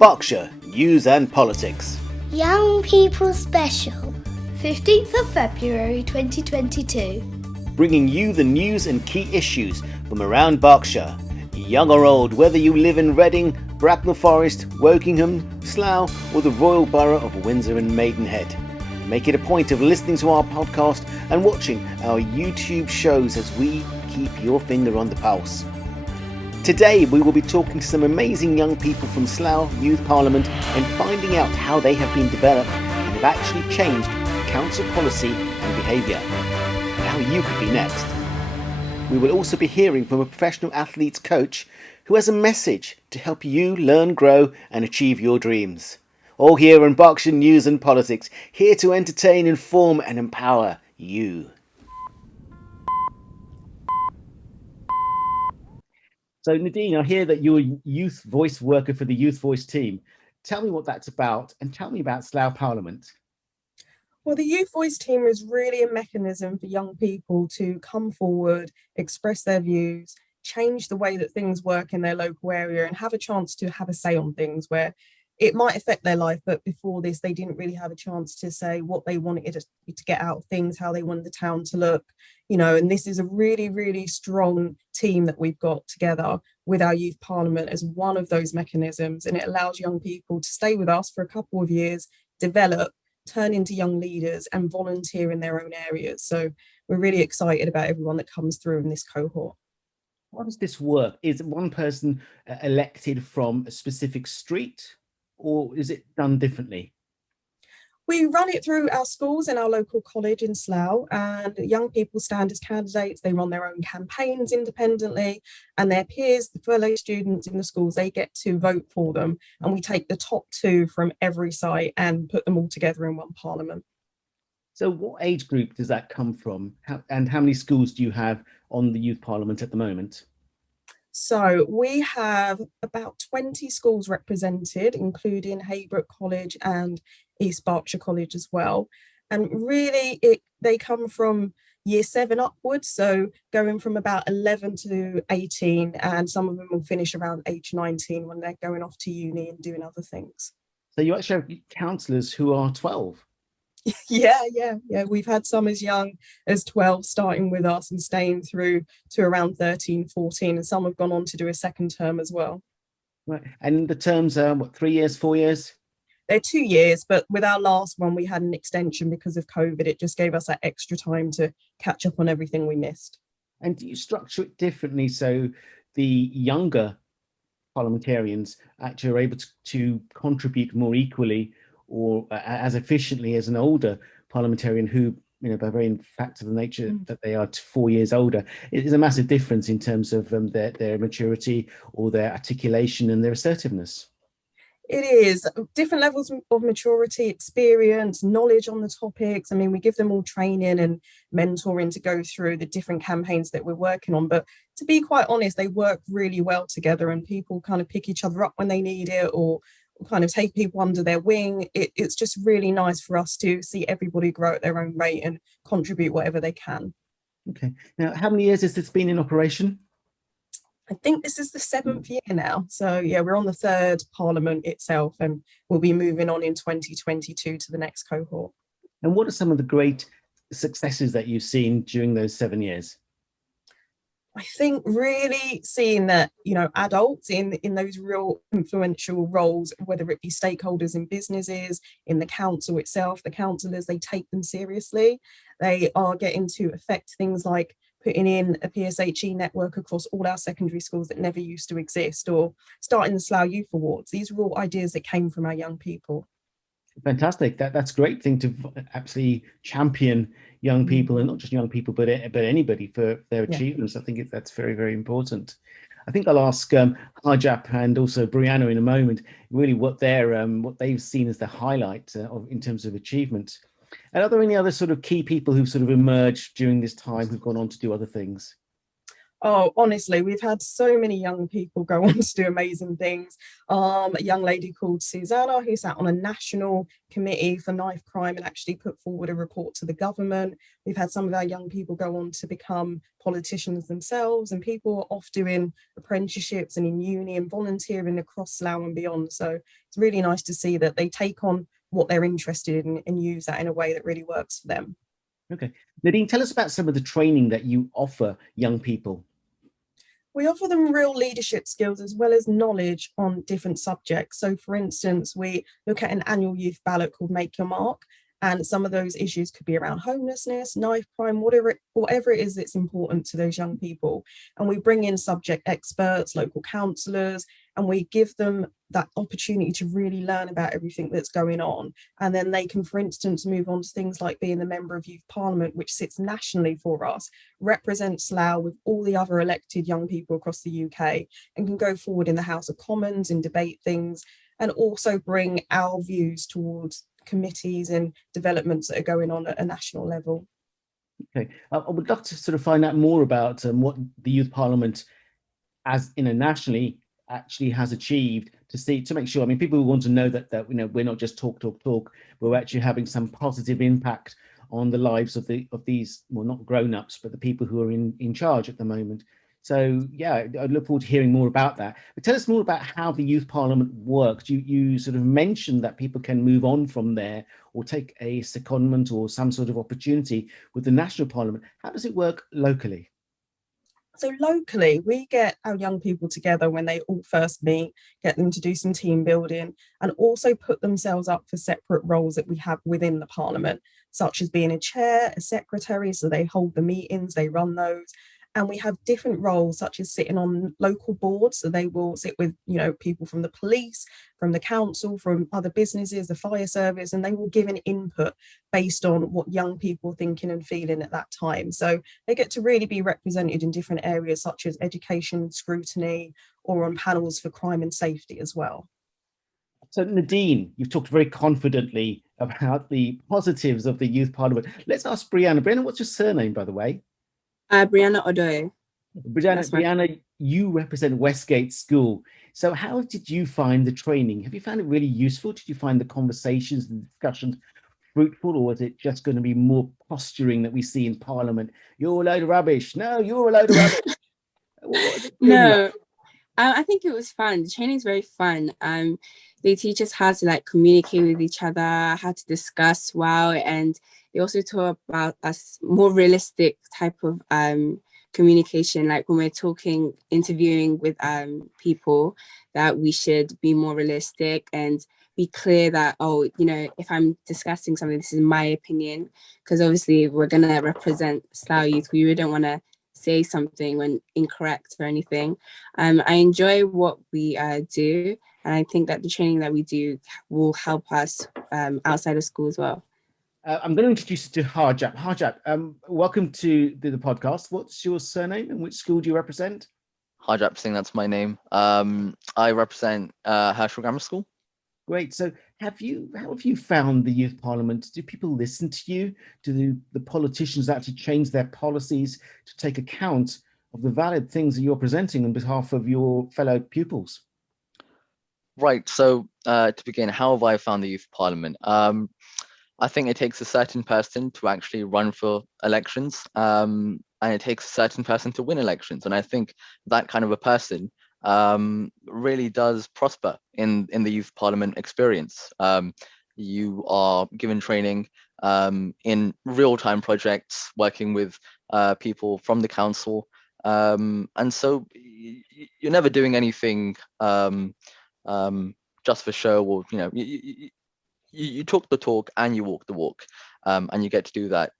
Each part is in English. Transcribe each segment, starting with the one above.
Berkshire News and Politics. Young People Special. 15th of February 2022. Bringing you the news and key issues from around Berkshire. Young or old, whether you live in Reading, Bracknell Forest, Wokingham, Slough or the Royal Borough of Windsor and Maidenhead. Make it a point of listening to our podcast and watching our YouTube shows as we keep your finger on the pulse. Today we will be talking to some amazing young people from Slough Youth Parliament and finding out how they have been developed and have actually changed council policy and behaviour, and how you could be next. We will also be hearing from a professional athletes coach who has a message to help you learn, grow and achieve your dreams. All here on Berkshire News and Politics, here to entertain, inform and empower you. So Nadine, I hear that you're a youth voice worker for the Youth Voice team. Tell me what that's about and tell me about Slough Parliament. Well, the Youth Voice team is really a mechanism for young people to come forward, express their views, change the way that things work in their local area and have a chance to have a say on things where it might affect their life, but before this, they didn't really have a chance to say what they wanted to get out of things, how they wanted the town to look, and this is a really, really strong team that we've got together with our Youth Parliament as one of those mechanisms, and it allows young people to stay with us for a couple of years, develop, turn into young leaders and volunteer in their own areas. So we're really excited about everyone that comes through in this cohort. How does this work? Is one person elected from a specific street, or is it done differently? We run it through our schools and our local college in Slough, and young people stand as candidates. They run their own campaigns independently, and their peers, the fellow students in the schools, they get to vote for them. And we take the top two from every site and put them all together in one parliament. So what age group does that come from? And how many schools do you have on the Youth Parliament at the moment? So we have about 20 schools represented, including Haybrook College and East Berkshire College as well. And really, they come from year 7 upwards, so going from about 11 to 18, and some of them will finish around age 19 when they're going off to uni and doing other things. So you actually have councillors who are 12? Yeah. We've had some as young as 12 starting with us and staying through to around 13, 14, and some have gone on to do a second term as well. Right. And the terms are, 3 years, 4 years? They're 2 years, but with our last one, we had an extension because of COVID. It just gave us that extra time to catch up on everything we missed. And do you structure it differently so the younger parliamentarians actually are able to contribute more equally or as efficiently as an older parliamentarian who, by very fact of the nature that they are 4 years older? It is a massive difference in terms of their maturity or their articulation and their assertiveness. It is different levels of maturity, experience, knowledge on the topics. I mean, we give them all training and mentoring to go through the different campaigns that we're working on. But to be quite honest, they work really well together and people kind of pick each other up when they need it or kind of take people under their wing. It's just really nice for us to see everybody grow at their own rate and contribute whatever they can. Okay. Now, how many years has this been in operation? I think this is the 7th year now. So yeah, we're on the 3rd parliament itself and we'll be moving on in 2022 to the next cohort. And what are some of the great successes that you've seen during those 7 years? I think really seeing that, adults in those real influential roles, whether it be stakeholders in businesses, in the council itself, the councillors, they take them seriously. They are getting to affect things like putting in a PSHE network across all our secondary schools that never used to exist, or starting the Slough Youth Awards. These are all ideas that came from our young people. Fantastic. That's a great thing to absolutely champion young people, and not just young people, but anybody for their achievements. I think that's very, very important. I think I'll ask Harjaap and also Breanna in a moment really what they've seen as the highlight in terms of achievement. And are there any other sort of key people who've sort of emerged during this time who've gone on to do other things? Oh, honestly, we've had so many young people go on to do amazing things. A young lady called Susanna, who sat on a national committee for knife crime and actually put forward a report to the government. We've had some of our young people go on to become politicians themselves, and people are off doing apprenticeships and in uni and volunteering across Slough and beyond. So it's really nice to see that they take on what they're interested in and use that in a way that really works for them. Okay. Nadine, tell us about some of the training that you offer young people. We offer them real leadership skills as well as knowledge on different subjects. So, for instance, we look at an annual youth ballot called Make Your Mark, and some of those issues could be around homelessness, knife crime, whatever it is that's important to those young people. And we bring in subject experts, local councillors, and we give them that opportunity to really learn about everything that's going on. And then they can, for instance, move on to things like being the member of Youth Parliament, which sits nationally for us, represents Slough with all the other elected young people across the UK, and can go forward in the House of Commons and debate things, and also bring our views towards committees and developments that are going on at a national level. Okay, I would love to sort of find out more about what the Youth Parliament, as nationally, actually has achieved to make sure. I mean, people want to know that we're not just talk, but we're actually having some positive impact on the lives of these, well, not grown-ups, but the people who are in charge at the moment. So yeah, I look forward to hearing more about that. But tell us more about how the Youth Parliament works. You sort of mentioned that people can move on from there or take a secondment or some sort of opportunity with the National Parliament. How does it work locally? So locally, we get our young people together when they all first meet, get them to do some team building, and also put themselves up for separate roles that we have within the Parliament, such as being a chair, a secretary, so they hold the meetings, they run those. And we have different roles, such as sitting on local boards. So they will sit with, people from the police, from the council, from other businesses, the fire service, and they will give an input based on what young people are thinking and feeling at that time. So they get to really be represented in different areas, such as education, scrutiny, or on panels for crime and safety as well. So Nadine, you've talked very confidently about the positives of the Youth Parliament. Let's ask Breanna. Breanna, what's your surname, by the way? Breanna Odoi. Breanna, you represent Westgate School. So how did you find the training? Have you found it really useful? Did you find the conversations and discussions fruitful, or was it just going to be more posturing that we see in Parliament? You're a load of rubbish. No, you're a load of rubbish. No, I think it was fun. The training is very fun. They teach us how to communicate with each other, how to discuss well, and they also talk about us more realistic type of communication, like when we're interviewing with people, that we should be more realistic and be clear that, if I'm discussing something, this is my opinion, because obviously we're going to represent Slough Youth. We really don't want to say something when incorrect or anything. I enjoy what we do, and I think that the training that we do will help us outside of school as well. I'm going to introduce you to Harjaap. Harjaap, welcome to the podcast. What's your surname and which school do you represent? Harjaap Singh, that's my name. I represent Herschel Grammar School. Great. So how have you found the Youth Parliament? Do people listen to you? Do the politicians actually change their policies to take account of the valid things that you're presenting on behalf of your fellow pupils? Right. So to begin, how have I found the Youth Parliament? I think it takes a certain person to actually run for elections, and it takes a certain person to win elections. And I think that kind of a person really does prosper in the Youth Parliament experience. You are given training in real-time projects, working with people from the council, and so you're never doing anything just for show, or you talk the talk and you walk the walk, and you get to do that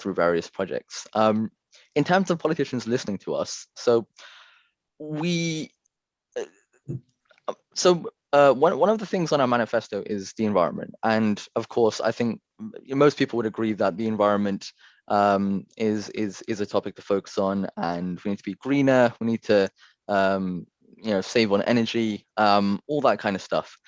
through various projects. In terms of politicians listening to us, one of the things on our manifesto is the environment, and of course I think most people would agree that the environment is a topic to focus on, and we need to be greener, we need to save on energy, all that kind of stuff.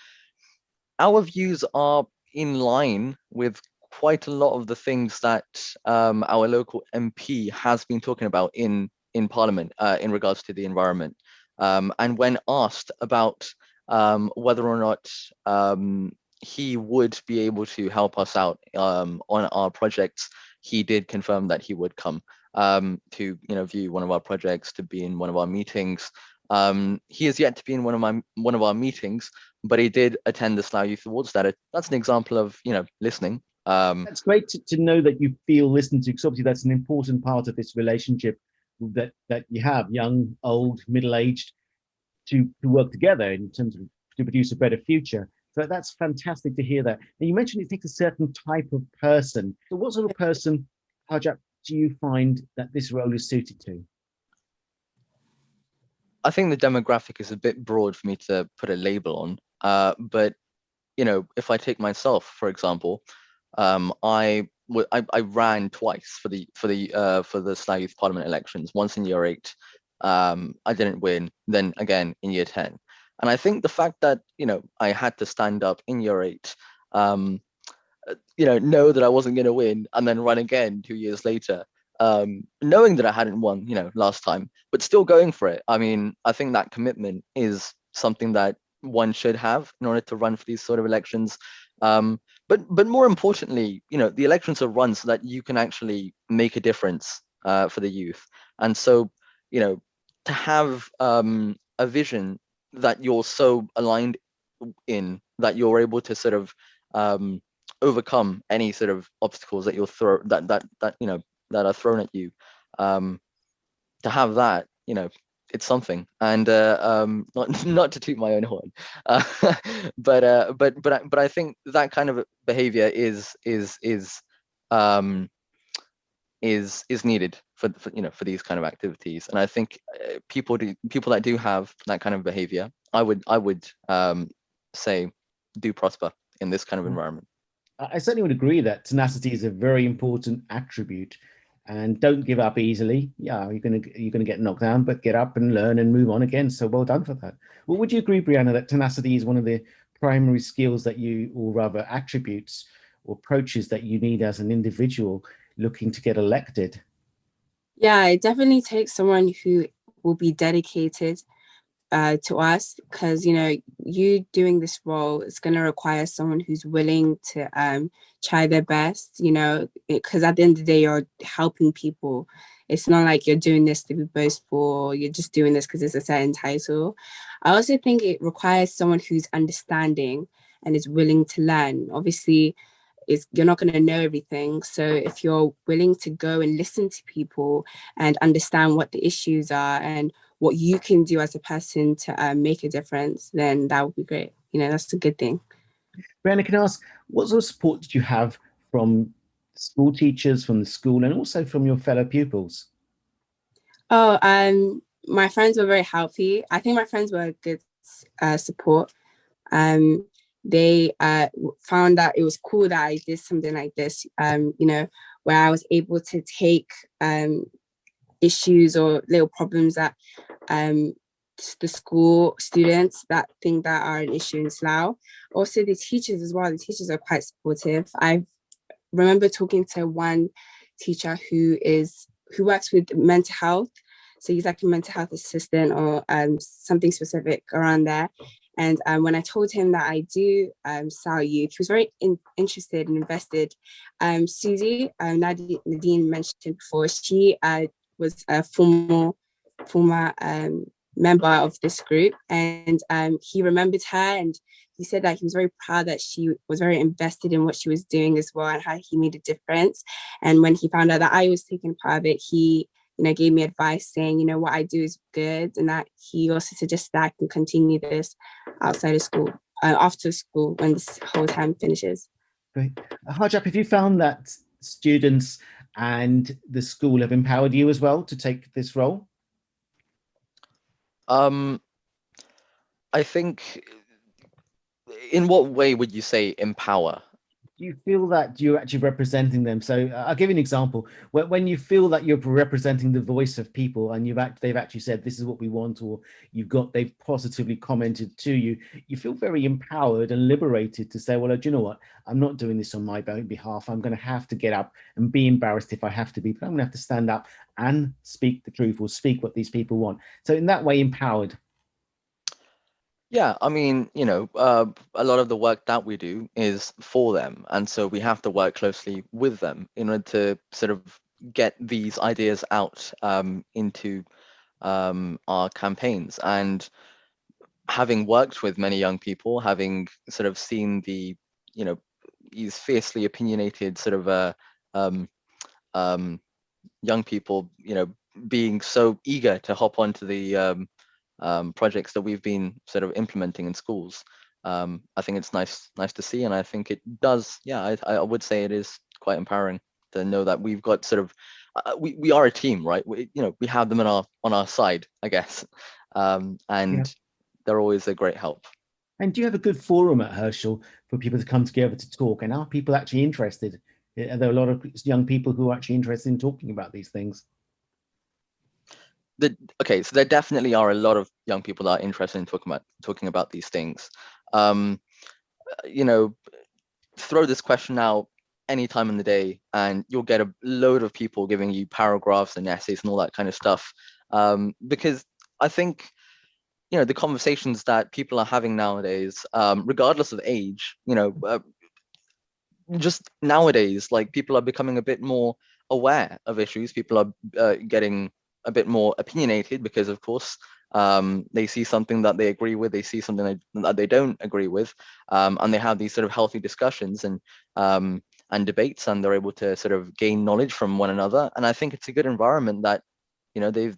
Our views are in line with quite a lot of the things that our local MP has been talking about in in Parliament in regards to the environment. And when asked about whether or not he would be able to help us out on our projects, he did confirm that he would come to view one of our projects, to be in one of our meetings. He is yet to be in one of our meetings, but he did attend the Slough Youth Awards. That's an example of listening. That's great to know that you feel listened to, because obviously that's an important part of this relationship that you have, young, old, middle-aged, to work together in terms of to produce a better future. So that's fantastic to hear that. And you mentioned it takes a certain type of person. So what sort of person, Harjaap, do you find that this role is suited to? I think the demographic is a bit broad for me to put a label on. But if I take myself, for example, I ran twice for the Slough Youth Parliament elections. Once in year 8, I didn't win. Then again in year 10, and I think the fact that I had to stand up in year 8, know that I wasn't going to win, and then run again 2 years later, knowing that I hadn't won, last time, but still going for it. I mean, I think that commitment is something that one should have in order to run for these sort of elections. But more importantly, the elections are run so that you can actually make a difference for the youth. And so, to have a vision that you're so aligned in, that you're able to sort of overcome any sort of obstacles that that are thrown at you, to have that, it's something. And not to toot my own horn, but I think that kind of behavior is needed for these kind of activities. And I think people that do have that kind of behavior, I would say, do prosper in this kind of environment. I certainly would agree that tenacity is a very important attribute, and don't give up easily. Yeah, you're gonna get knocked down, but get up and learn and move on again. So well done for that. Well, would you agree, Breanna, that tenacity is one of the primary skills that you, or rather attributes or approaches that you need as an individual looking to get elected? Yeah, it definitely takes someone who will be dedicated to us, because you doing this role is going to require someone who's willing to try their best, because at the end of the day you're helping people. It's not like you're doing this to be boastful, you're just doing this because it's a certain title. I also think it requires someone who's understanding and is willing to learn. Obviously you're not going to know everything, so if you're willing to go and listen to people and understand what the issues are and what you can do as a person to make a difference, then that would be great. That's a good thing. Breanna, can I ask, what sort of support did you have from school teachers, from the school, and also from your fellow pupils? Oh, my friends were very healthy. I think my friends were a good support. They found that it was cool that I did something like this, where I was able to take issues or little problems that the school students that think that are an issue in Slough. Also the teachers as well. The teachers are quite supportive. I remember talking to one teacher who works with mental health. So he's like a mental health assistant or something specific around there. And when I told him that I do Slough Youth, he was very interested and invested. Susie, Nadine mentioned before, she was a former member of this group, and he remembered her, and he said that he was very proud that she was very invested in what she was doing as well, and how he made a difference. And when he found out that I was taking part of it, he gave me advice saying, what I do is good, and that he also suggested that I can continue this outside of school, after school, when this whole time finishes. Great. Harjaap, have you found that students and the school have empowered you as well to take this role? I think, in what way would you say empower? Do you feel that you're actually representing them? So I'll give you an example. When you feel that you're representing the voice of people, and they've actually said this is what we want, or they've positively commented to you, you feel very empowered and liberated to say, well, do you know what? I'm not doing this on my own behalf. I'm going to have to get up and be embarrassed if I have to be, but I'm going to have to stand up and speak the truth or speak what these people want. So in that way, empowered. Yeah, I mean, a lot of the work that we do is for them, and so we have to work closely with them in order to sort of get these ideas out into our campaigns. And having worked with many young people, having sort of seen these fiercely opinionated sort of um, um, young people, being so eager to hop onto the projects that we've been sort of implementing in schools. I think it's nice to see, and I think it does. Yeah, I would say it is quite empowering to know that we've got sort of we are a team, right? We have them on our side, I guess, and Yeah. they're always a great help. And do you have a good forum at Herschel for people to come together to talk? And are people actually interested? Are there a lot of young people who are actually interested in talking about these things? Okay, so there definitely are a lot of young people that are interested in talking about these things. Um, throw this question out any time in the day, and you'll get a load of people giving you paragraphs and essays and all that kind of stuff. Because I think the conversations that people are having nowadays, regardless of age, just nowadays, like people are becoming a bit more aware of issues. People are getting a bit more opinionated because, of course, they see something that they agree with, they see something that they don't agree with, and they have these sort of healthy discussions and debates, and they're able to sort of gain knowledge from one another. And I think it's a good environment that they've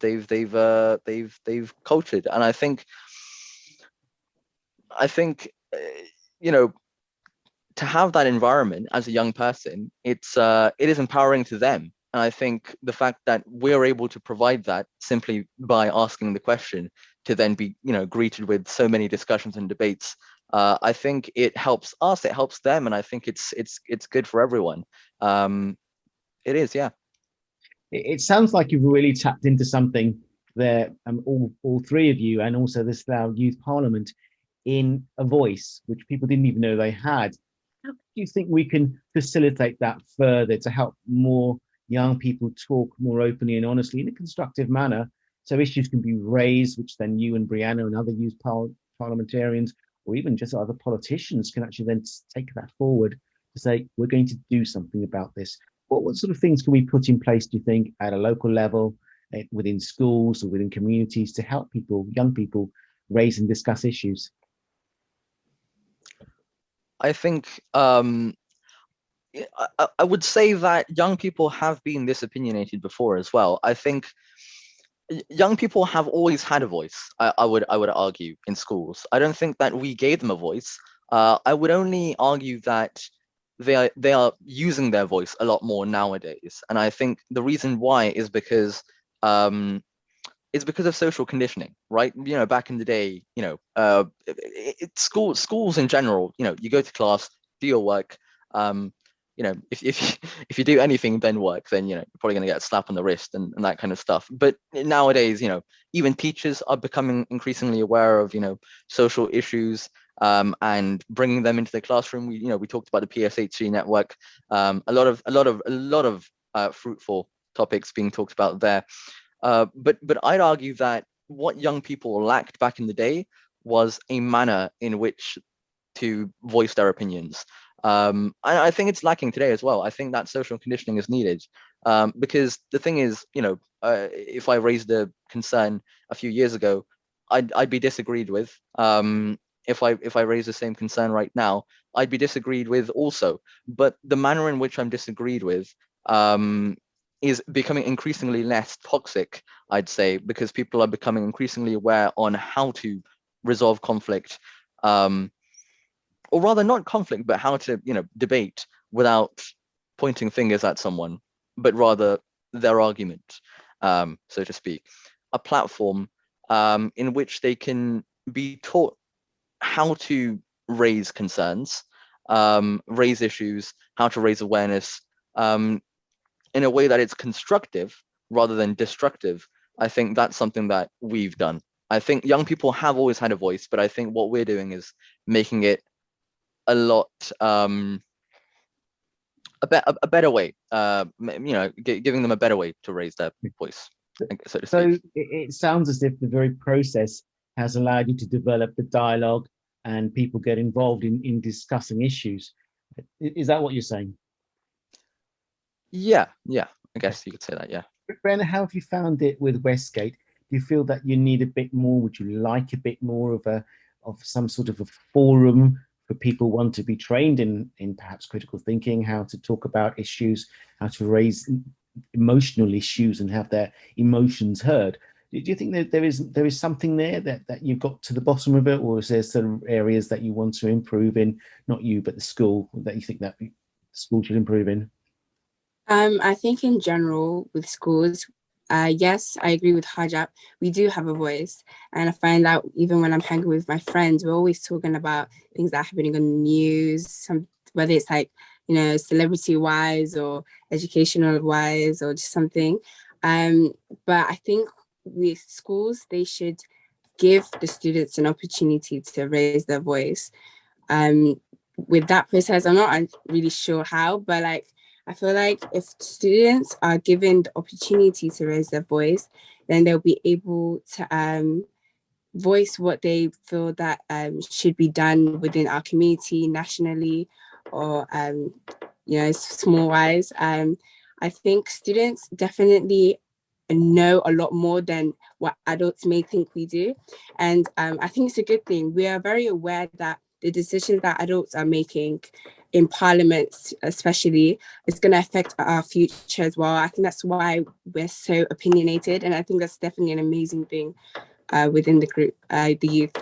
cultured. And I think to have that environment as a young person, it is empowering to them. And I think the fact that we're able to provide that simply by asking the question, to then be greeted with so many discussions and debates, I think it helps us, it helps them, and I think it's good for everyone. It is, yeah. It sounds like you've really tapped into something there, all three of you, and also the Slough Youth Parliament, in a voice which people didn't even know they had. How do you think we can facilitate that further to help more young people talk more openly and honestly in a constructive manner, so issues can be raised, which then you and Breanna and other youth parliamentarians, or even just other politicians, can actually then take that forward to say, we're going to do something about this? What sort of things can we put in place, do you think, at a local level, within schools or within communities, to help young people, raise and discuss issues? I think I would say that young people have been this opinionated before as well. I think young people have always had a voice. I would argue, in schools. I don't think that we gave them a voice. I would only argue that they are using their voice a lot more nowadays, and I think the reason why is because it's because of social conditioning, right? Back in the day, schools in general, you go to class, do your work. If you do anything then work, then you're probably going to get a slap on the wrist and that kind of stuff. But nowadays, even teachers are becoming increasingly aware of social issues, and bringing them into the classroom. We talked about the PSHE network, a lot of fruitful topics being talked about there. But I'd argue that what young people lacked back in the day was a manner in which to voice their opinions. And I think it's lacking today as well. I think that social conditioning is needed, because the thing is, if I raised a concern a few years ago, I'd be disagreed with. If I raise the same concern right now, I'd be disagreed with also. But the manner in which I'm disagreed with is becoming increasingly less toxic, I'd say, because people are becoming increasingly aware on how to resolve conflict, or rather not conflict, but how to debate without pointing fingers at someone, but rather their argument, so to speak. A platform in which they can be taught how to raise concerns, raise issues, how to raise awareness in a way that it's constructive rather than destructive. I think that's something that we've done. I think young people have always had a voice, but I think what we're doing is making it a lot a better way, giving them a better way to raise their voice, so to So speak. it sounds as if the very process has allowed you to develop the dialogue and people get involved in discussing issues. Is that what you're saying? Yeah, I guess you could say that, yeah. Breanna, how have you found it with Westgate? Do you feel that you need a bit more? Would you like a bit more of some sort of a forum for people who want to be trained in perhaps critical thinking, how to talk about issues, how to raise emotional issues and have their emotions heard? Do you think that there is something there that you've got to the bottom of it, or is there some areas that you want to improve in? Not you, but the school, that you think that the school should improve in? I think in general with schools, yes, I agree with Harjaap. We do have a voice, and I find out even when I'm hanging with my friends, we're always talking about things that are happening on the news, whether it's like, celebrity wise or educational wise or just something. But I think with schools, they should give the students an opportunity to raise their voice. With that process, I'm not really sure how, but I feel like if students are given the opportunity to raise their voice, then they'll be able to voice what they feel that should be done within our community, nationally, or small wise. I think students definitely know a lot more than what adults may think we do, and I think it's a good thing. We are very aware that the decisions that adults are making in parliament especially is going to affect our future as well. I think that's why we're so opinionated, and I think that's definitely an amazing thing within the group, the youth.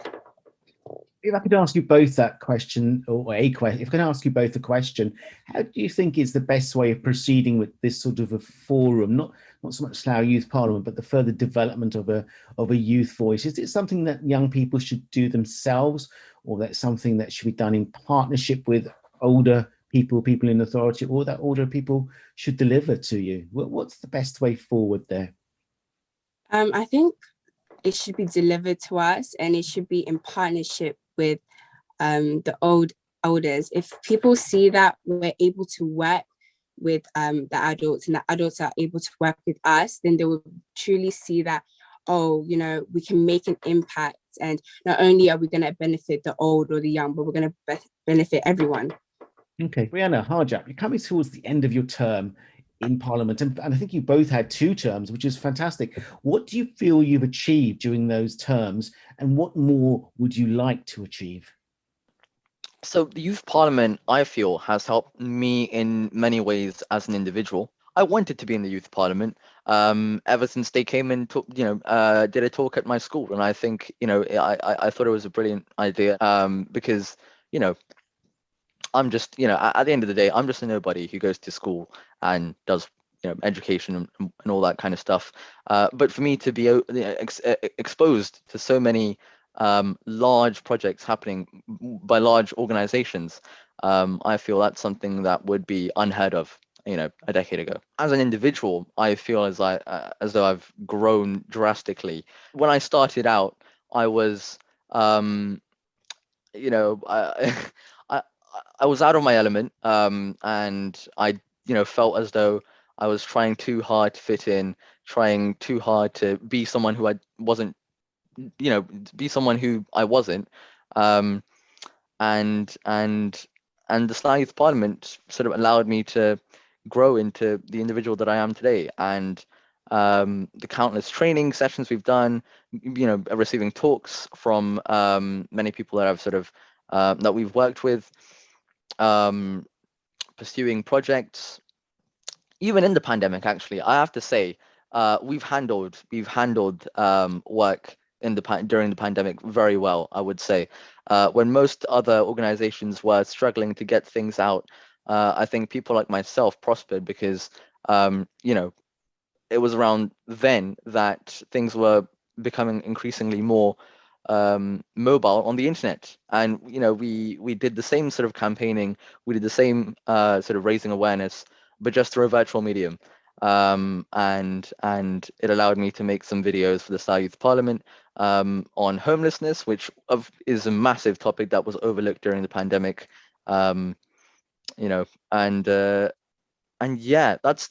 If I could ask you both that question, or a question, if I can ask you both a question, how do you think is the best way of proceeding with this sort of a forum? Not so much Slough Youth Parliament, but the further development of a youth voice. Is it something that young people should do themselves, or that's something that should be done in partnership with older people in authority, or that older people should deliver to you? What's the best way forward there? I think it should be delivered to us, and it should be in partnership with the elders. If people see that we're able to work with the adults, and the adults are able to work with us, then they will truly see that, we can make an impact, and not only are we going to benefit the old or the young, but we're going to benefit everyone. Okay, Breanna, Harjaap, you're coming towards the end of your term in Parliament, and I think you both had 2 terms, which is fantastic. What do you feel you've achieved during those terms, and what more would you like to achieve? So the Youth Parliament, I feel, has helped me in many ways as an individual. I wanted to be in the Youth Parliament ever since they came and did a talk at my school, and I think I thought it was a brilliant idea because I'm just at the end of the day, I'm just a nobody who goes to school and does education and all that kind of stuff. But for me to be exposed to so many large projects happening by large organizations, I feel that's something that would be unheard of a decade ago. As an individual, I feel as though I've grown drastically. When I started out, I was I was out of my element, and I felt as though I was trying too hard to fit in, trying too hard to be someone who I wasn't, be someone who I wasn't. And the Slough Youth Parliament sort of allowed me to grow into the individual that I am today. And the countless training sessions we've done, receiving talks from many people that I've sort of that we've worked with, pursuing projects, even in the pandemic. Actually, I have to say, we've handled work during the pandemic very well, I would say. When most other organizations were struggling to get things out, I think people like myself prospered because it was around then that things were becoming increasingly more mobile on the internet. And we did the same sort of campaigning, we did the same sort of raising awareness, but just through a virtual medium. And it allowed me to make some videos for the Slough Youth Parliament on homelessness, which is a massive topic that was overlooked during the pandemic. And yeah, that's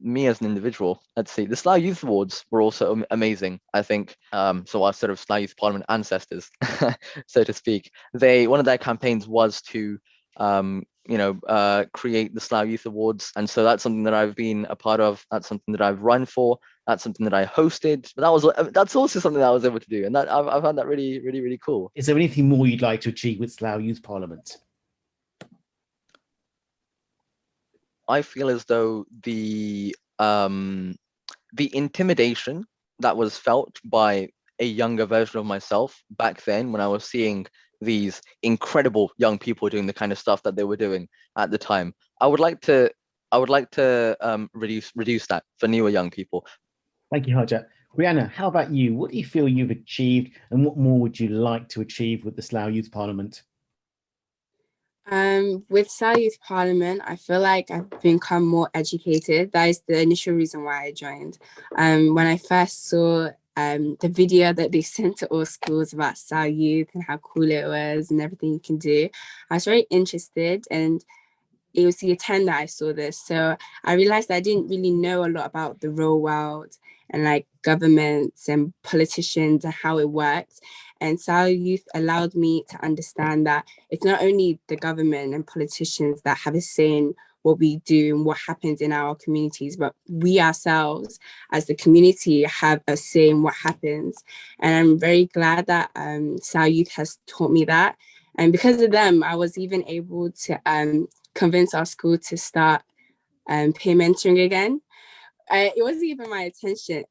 me as an individual. Let's see. The Slough Youth Awards were also amazing, I think. So our sort of Slough Youth Parliament ancestors, so to speak, one of their campaigns was to create the Slough Youth Awards, and so that's something that I've been a part of. That's something that I've run for. That's something that I hosted. But that's also something that I was able to do, and that I've found that really, really, really cool. Is there anything more you'd like to achieve with Slough Youth Parliament? I feel as though the intimidation that was felt by a younger version of myself back then, when I was seeing these incredible young people doing the kind of stuff that they were doing at the time, I would like to reduce that for newer young people. Thank you, Harjaap. Breanna, how about you? What do you feel you've achieved, and what more would you like to achieve with the Slough Youth Parliament? With Slough Youth Parliament, I feel like I've become more educated. That is the initial reason why I joined. When I first saw the video that they sent to all schools about Slough Youth and how cool it was and everything you can do, I was very interested, and it was year 10 that I saw this. So I realized I didn't really know a lot about the real world and like governments and politicians and how it works. And Slough Youth allowed me to understand that it's not only the government and politicians that have a say in what we do and what happens in our communities, but we ourselves as the community have a say in what happens. And I'm very glad that Slough Youth has taught me that. And because of them, I was even able to convince our school to start peer mentoring again. It wasn't even my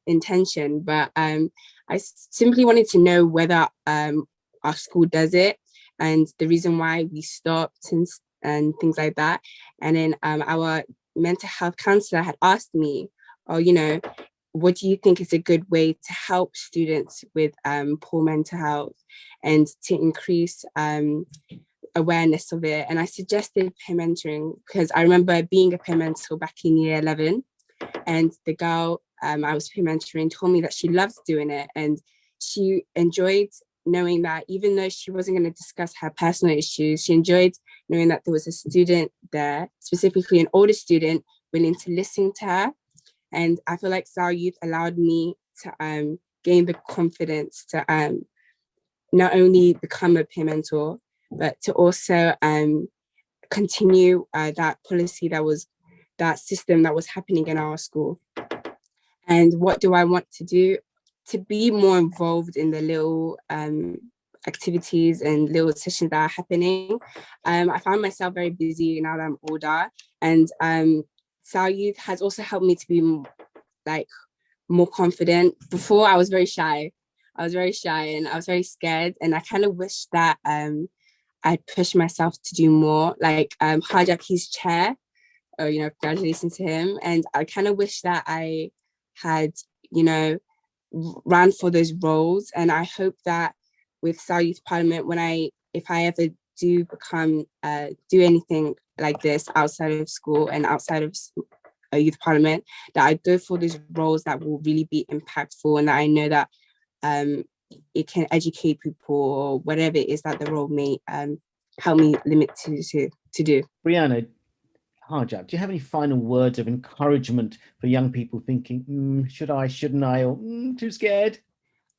intention, but I simply wanted to know whether our school does it and the reason why we stopped and things like that. And then our mental health counsellor had asked me, what do you think is a good way to help students with poor mental health and to increase awareness of it? And I suggested peer mentoring because I remember being a peer mentor back in year 11, and the girl I was peer mentoring told me that she loves doing it, and she enjoyed knowing that even though she wasn't going to discuss her personal issues, she enjoyed knowing that there was a student there, specifically an older student, willing to listen to her. And I feel like Slough Youth allowed me to gain the confidence to not only become a peer mentor, but to also continue that policy that system that was happening in our school. And what do I want to do? To be more involved in the little activities and little sessions that are happening. I found myself very busy now that I'm older, and Slough Youth has also helped me to be more confident. Before I was very shy. And I was very scared, and I kind of wish that I'd push myself to do more. Like Harjaap, he's chair, congratulations to him. And I kind of wish that I had, ran for those roles. And I hope that with Slough Youth Parliament, if I ever do become, do anything like this outside of school and outside of a youth parliament, that I go for those roles that will really be impactful, and that I know that it can educate people or whatever it is that the role may help me limit to do. Breanna, Harjaap, do you have any final words of encouragement for young people thinking, should I, shouldn't I, or too scared?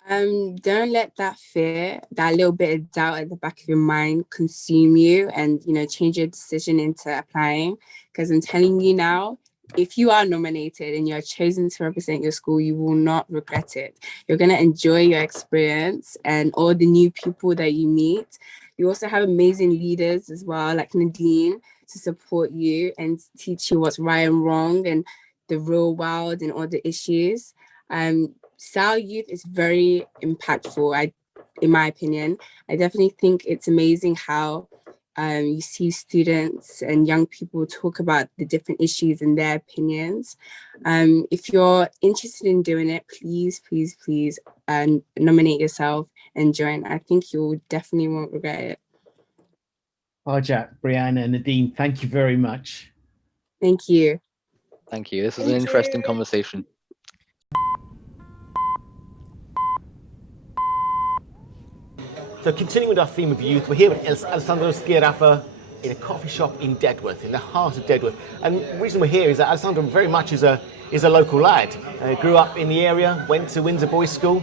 Don't let that fear, that little bit of doubt at the back of your mind consume you, and change your decision into applying. Because I'm telling you now, if you are nominated and you're chosen to represent your school, you will not regret it. You're going to enjoy your experience and all the new people that you meet. You also have amazing leaders as well, like Nadine, to support you and teach you what's right and wrong and the real world and all the issues. Slough Youth is very impactful, in my opinion. I definitely think it's amazing how you see students and young people talk about the different issues and their opinions. If you're interested in doing it, please nominate yourself and join. I think you definitely won't regret it. Harjaap, Breanna, and Nadine, thank you very much. Thank you. Thank you. This was Thank an interesting you. conversation. So continuing with our theme of youth, we're here with Alessandro Sciaraffa in a coffee shop in Dedworth, in the heart of Dedworth. And the reason we're here is that Alessandro very much is a local lad. Grew up in the area, went to Windsor Boys School.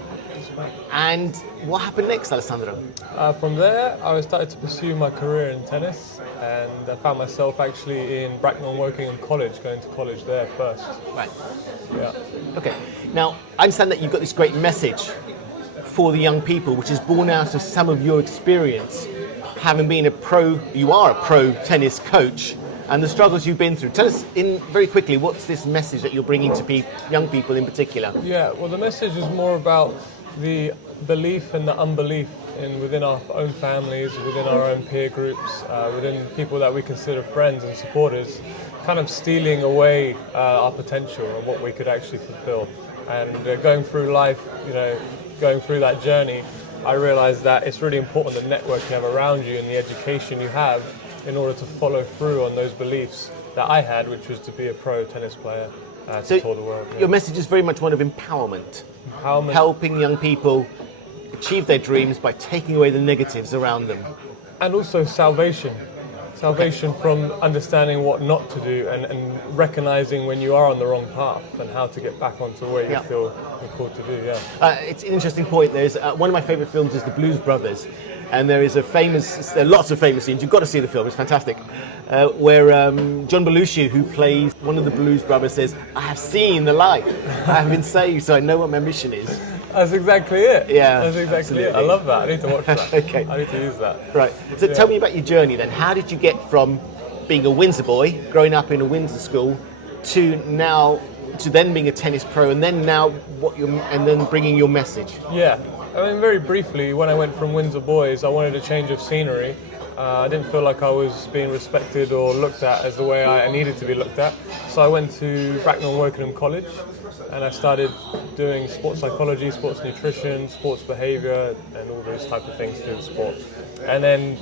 And what happened next, Alessandro? From there, I started to pursue my career in tennis, and I found myself actually in Bracknell-on-Wokingham College, going to college there first. Right. Yeah. Okay. Now, I understand that you've got this great message for the young people, which is born out of some of your experience, having been you are a pro tennis coach, and the struggles you've been through. Tell us very quickly, what's this message that you're bringing to young people in particular? Yeah, well, the message is more about the belief and the unbelief within our own families, within our own peer groups, within people that we consider friends and supporters, kind of stealing away our potential and what we could actually fulfill. And going through life, going through that journey, I realized that it's really important the network you have around you and the education you have in order to follow through on those beliefs that I had, which was to be a pro tennis player to tour the world. Yeah. Your message is very much one of empowerment. Helping young people achieve their dreams by taking away the negatives around them. And also salvation from understanding what not to do and recognizing when you are on the wrong path and how to get back onto where you feel you're called to do. It's an interesting point. There's one of my favorite films is The Blues Brothers, and there are lots of famous scenes. You've got to see the film, it's fantastic, where John Belushi, who plays one of the Blues Brothers, says, "I have seen the light, I have been saved, so I know what my mission is." That's exactly it. Yeah, that's exactly absolutely. it. I love that. I need to watch that. Okay. I need to use that. Right. So tell me about your journey then. How did you get from being a Windsor boy, growing up in a Windsor school, to then being a tennis pro, and then then bringing your message? Yeah. I mean, very briefly, when I went from Windsor Boys, I wanted a change of scenery. I didn't feel like I was being respected or looked at as the way I needed to be looked at. So I went to Bracknell-on-Wokingham College, and I started doing sports psychology, sports nutrition, sports behaviour, and all those type of things to do with sport. And then,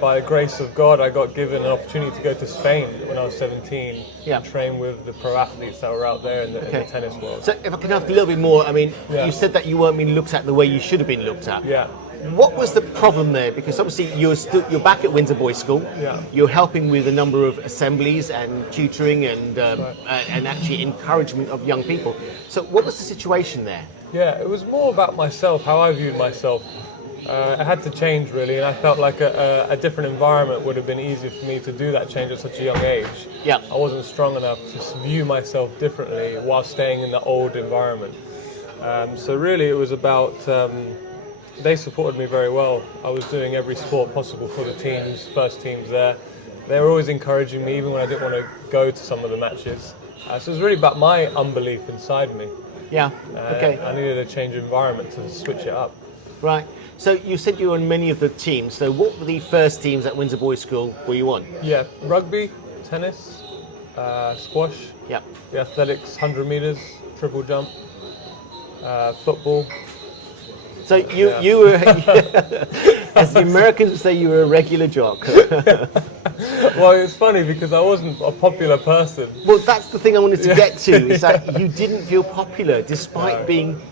by the grace of God, I got given an opportunity to go to Spain when I was 17 and train with the pro athletes that were out there in the tennis world. So if I can ask a little bit more, I mean, you said that you weren't being looked at the way you should have been looked at. Yeah. What was the problem there? Because obviously you're back at Windsor Boys School. Yeah. You're helping with a number of assemblies and tutoring and actually encouragement of young people. So what was the situation there? Yeah, it was more about myself, how I viewed myself. I had to change really, and I felt like a different environment would have been easier for me to do that change at such a young age. Yeah. I wasn't strong enough to view myself differently while staying in the old environment. So really it was about, they supported me very well. I was doing every sport possible for the teams, first teams there. They were always encouraging me even when I didn't want to go to some of the matches. So it was really about my unbelief inside me. Yeah, okay. I needed a change of environment to switch it up. Right. So you said you were on many of the teams. So what were the first teams at Windsor Boys School were you on? Yeah, rugby, tennis, squash, the athletics, 100 metres, triple jump, football. So you were, as the Americans would say, you were a regular jock. Well, it's funny because I wasn't a popular person. Well, that's the thing I wanted to get to, is that you didn't feel popular despite being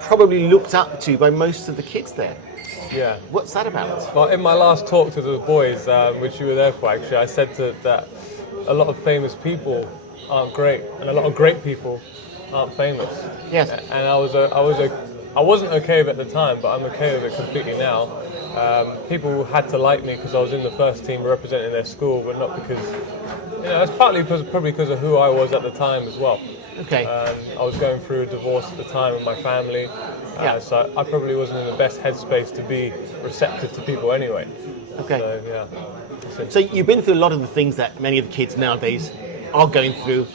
probably looked up to by most of the kids there. Yeah. What's that about? Well, in my last talk to the boys, which you were there for actually, I said that a lot of famous people aren't great, and a lot of great people aren't famous. Yes. And I wasn't okay with it at the time, but I'm okay with it completely now. People had to like me because I was in the first team representing their school, but not because, it's probably because of who I was at the time as well. Okay. I was going through a divorce at the time with my family, so I probably wasn't in the best headspace to be receptive to people anyway. Okay. So, yeah. So you've been through a lot of the things that many of the kids nowadays are going through,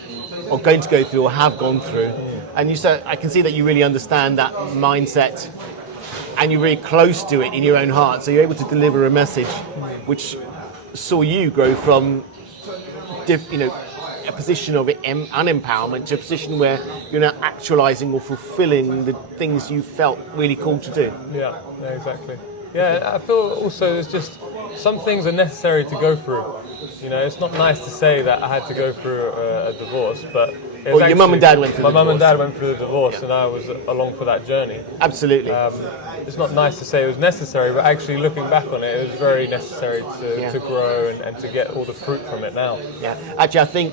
or going to go through, or have gone through. And I can see that you really understand that mindset, and you're really close to it in your own heart. So you're able to deliver a message which saw you grow from, a position of unempowerment to a position where you're now actualising or fulfilling the things you felt really called to do. Yeah, exactly. Yeah, I feel also it's just some things are necessary to go through. You know, it's not nice to say that I had to go through a divorce, but your mum and dad went through my the divorce. mum and dad went through the divorce, and I was along for that journey. Absolutely. It's not nice to say it was necessary, but actually looking back on it, it was very necessary to grow and to get all the fruit from it now. Yeah, actually, I think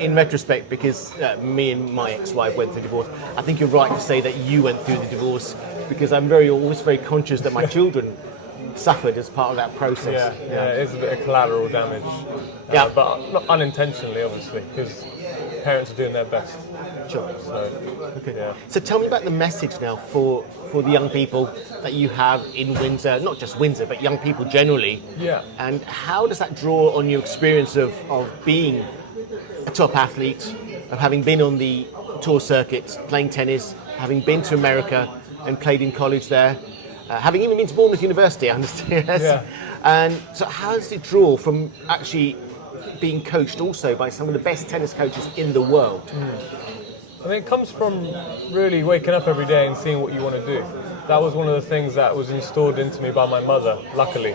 in retrospect, because me and my ex-wife went through divorce, I think you're right to say that you went through the divorce, because I'm always very conscious that my children suffered as part of that process. Yeah, it is a bit of collateral damage. But not unintentionally, obviously, because parents are doing their best. Sure. Okay. Yeah. So tell me about the message now for the young people that you have in Windsor, not just Windsor, but young people generally. Yeah. And how does that draw on your experience of being a top athlete, of having been on the tour circuit, playing tennis, having been to America and played in college there, having even been to Bournemouth University, I understand. Yeah. And so how does it draw from actually being coached also by some of the best tennis coaches in the world? I mean, it comes from really waking up every day and seeing what you want to do. That was one of the things that was installed into me by my mother, luckily.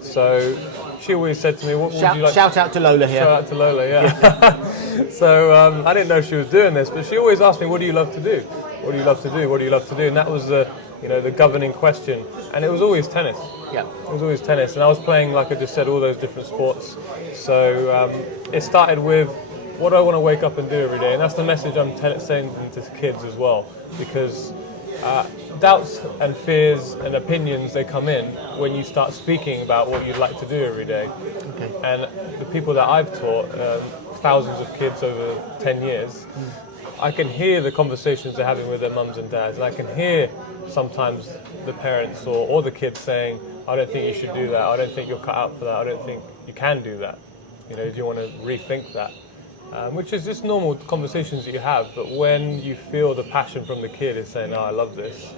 So she always said to me, what would you like? Shout out to Lola here. Shout out to Lola, yeah. So I didn't know she was doing this, but she always asked me, what do you love to do? What do you love to do? What do you love to do? And that was the governing question. And it was always tennis. Yeah. It was always tennis. And I was playing, like I just said, all those different sports. So it started with, what do I want to wake up and do every day? And that's the message I'm saying to kids as well. Because doubts and fears and opinions, they come in when you start speaking about what you'd like to do every day. Okay. And the people that I've taught, thousands of kids over 10 years, I can hear the conversations they're having with their mums and dads, and I can hear sometimes the parents or the kids saying, I don't think you should do that, I don't think you're cut out for that, I don't think you can do that. You know, do you want to rethink that? Which is just normal conversations that you have, but when you feel the passion from the kid is saying, I love this,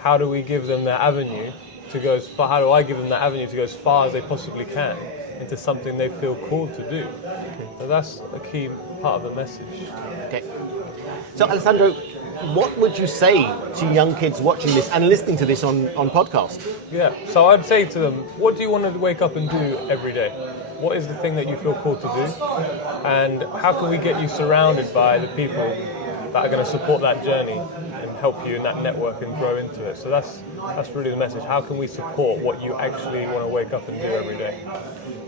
how do we give them that avenue to go as far, how do I give them that avenue to go as far as they possibly can into something they feel called to do? So that's a key part of the message. Okay. So Alessandro, what would you say to young kids watching this and listening to this on podcast? Yeah, so I'd say to them, what do you want to wake up and do every day? What is the thing that you feel called to do? And how can we get you surrounded by the people that are going to support that journey and help you in that network and grow into it? So that's really the message. How can we support what you actually want to wake up and do every day?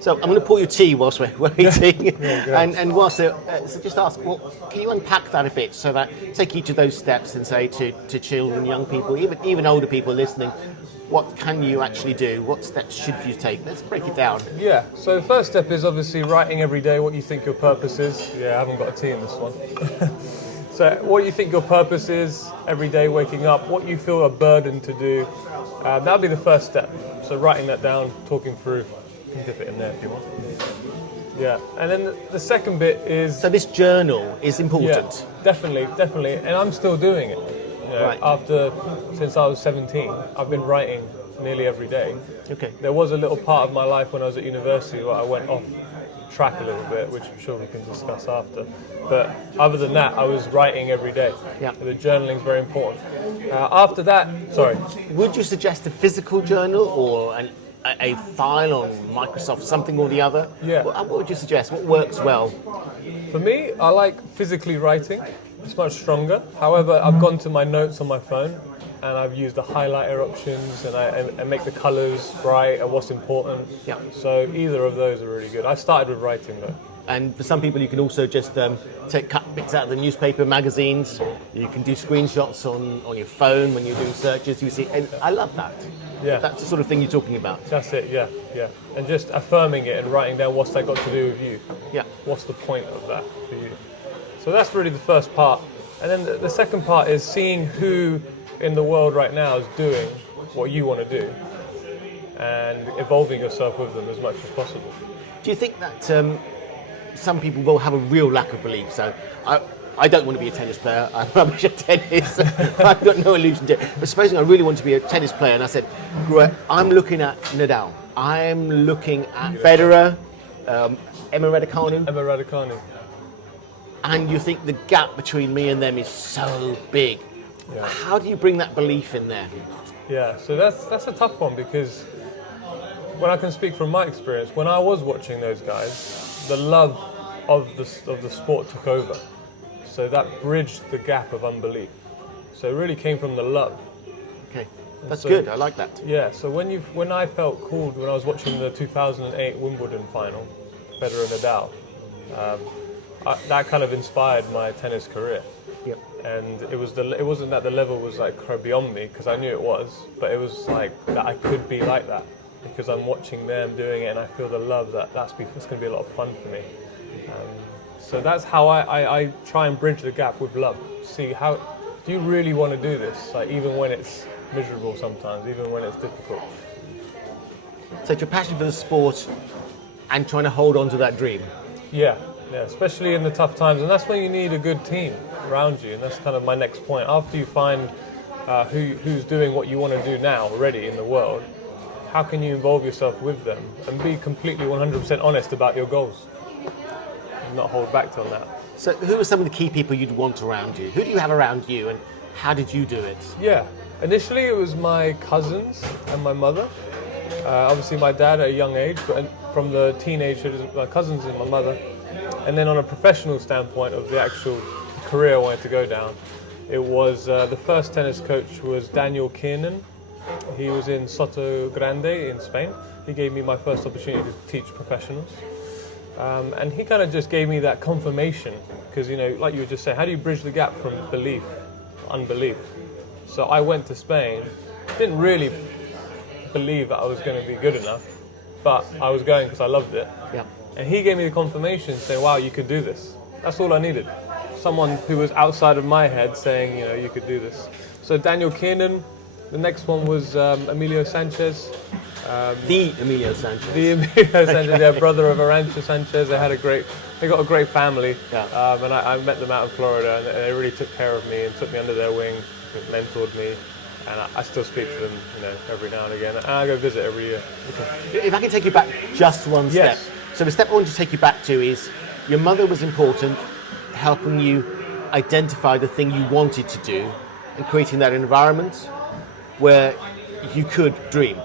So I'm going to pour you tea whilst we're waiting, and whilst so just ask, well, can you unpack that a bit so that take each of those steps and say to children, young people, even older people listening, what can you actually do? What steps should you take? Let's break it down. Yeah. So the first step is obviously writing every day what you think your purpose is. Yeah, I haven't got a tea in this one. So what you think your purpose is every day, waking up, what you feel a burden to do. That'll be the first step. So writing that down, talking through. You can dip it in there if you want. Yeah, and then the second bit is... So this journal is important. Yeah, definitely. And I'm still doing it. You know, right. Since I was 17, I've been writing nearly every day. Okay. There was a little part of my life when I was at university where I went off track a little bit, which I'm sure we can discuss after. But other than that, I was writing every day. Yeah. The journaling is very important. After that, sorry. Would you suggest a physical journal or a file on Microsoft, something or the other? Yeah. What would you suggest? What works well? For me, I like physically writing. It's much stronger. However, I've gone to my notes on my phone and I've used the highlighter options and I make the colours bright and what's important. Yeah. So either of those are really good. I started with writing though. And for some people, you can also just cut bits out of the newspaper, magazines. You can do screenshots on your phone when you're doing searches. You see, and I love that. Yeah. That's the sort of thing you're talking about. That's it, yeah. And just affirming it and writing down what's that got to do with you. Yeah. What's the point of that for you? So that's really the first part. And then the second part is seeing who in the world right now is doing what you want to do and evolving yourself with them as much as possible. Do you think that some people will have a real lack of belief? So I don't want to be a tennis player. I'm rubbish at tennis. I've got no illusion to it. But supposing I really want to be a tennis player, and I said, right, I'm looking at Nadal. I'm looking at Federer, Emma Raducanu. and you think the gap between me and them is so big. Yeah. How do you bring that belief in there? Yeah, so that's a tough one, because when I can speak from my experience, when I was watching those guys, the love of the sport took over. So that bridged the gap of unbelief. So it really came from the love. Okay, that's so, good. I like that. Yeah. So when I felt called when I was watching the 2008 Wimbledon final, Federer and Nadal, that kind of inspired my tennis career. Yep. And it wasn't that the level was like beyond me, because I knew it was, but it was like that I could be like that, because I'm watching them doing it and I feel the love that's going to be a lot of fun for me. So that's how I try and bridge the gap with love. See, how do you really want to do this? Like, even when it's miserable sometimes, even when it's difficult. So it's your passion for the sport and trying to hold on to that dream. Yeah, especially in the tough times, and that's when you need a good team around you. And that's kind of my next point. After you find who's doing what you want to do now already in the world, how can you involve yourself with them and be completely 100% honest about your goals? Not hold back on that. So who are some of the key people you'd want around you? Who do you have around you, and how did you do it? Yeah, initially it was my cousins and my mother. Obviously my dad at a young age, but from the teenagers, my cousins and my mother. And then on a professional standpoint of the actual career I wanted to go down, it was the first tennis coach was Daniel Kiernan. He was in Soto Grande in Spain. He gave me my first opportunity to teach professionals. And he kind of just gave me that confirmation, because, you know, like you were just saying, how do you bridge the gap from belief, unbelief? So I went to Spain, didn't really believe that I was going to be good enough, but I was going because I loved it. Yeah. And he gave me the confirmation saying, wow, you could do this. That's all I needed. Someone who was outside of my head saying, you know, you could do this. So Daniel Kiernan, the next one was Emilio Sanchez. The Emilio Sanchez. The Emilio Sanchez, yeah, brother of Arantxa Sanchez. They got a great family. Yeah. And I met them out in Florida, and they really took care of me and took me under their wing, mentored me. And I still speak to them, you know, every now and again. And I go visit every year. Okay. If I can take you back just one step. Yes. So the step I want to take you back to is your mother was important, helping you identify the thing you wanted to do and creating that environment where you could dream.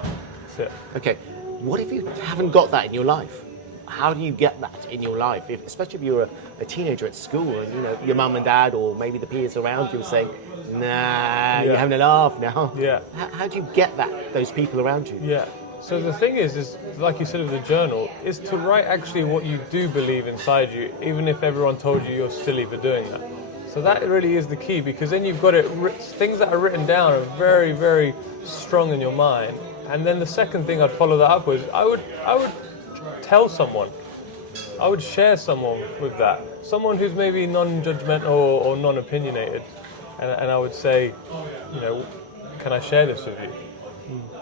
That's it. Okay, what if you haven't got that in your life? How do you get that in your life? Especially if you're a teenager at school and, you know, your mum and dad or maybe the peers around you are saying, nah, you're having a laugh now. Yeah. How do you get those people around you? Yeah. So the thing is like you said with the journal, is to write actually what you do believe inside you, even if everyone told you you're silly for doing that. So that really is the key, because then you've got it. Things that are written down are very, very strong in your mind. And then the second thing I'd follow that up with, I would tell someone. I would share someone with that. Someone who's maybe non-judgmental or non-opinionated. And I would say, you know, can I share this with you?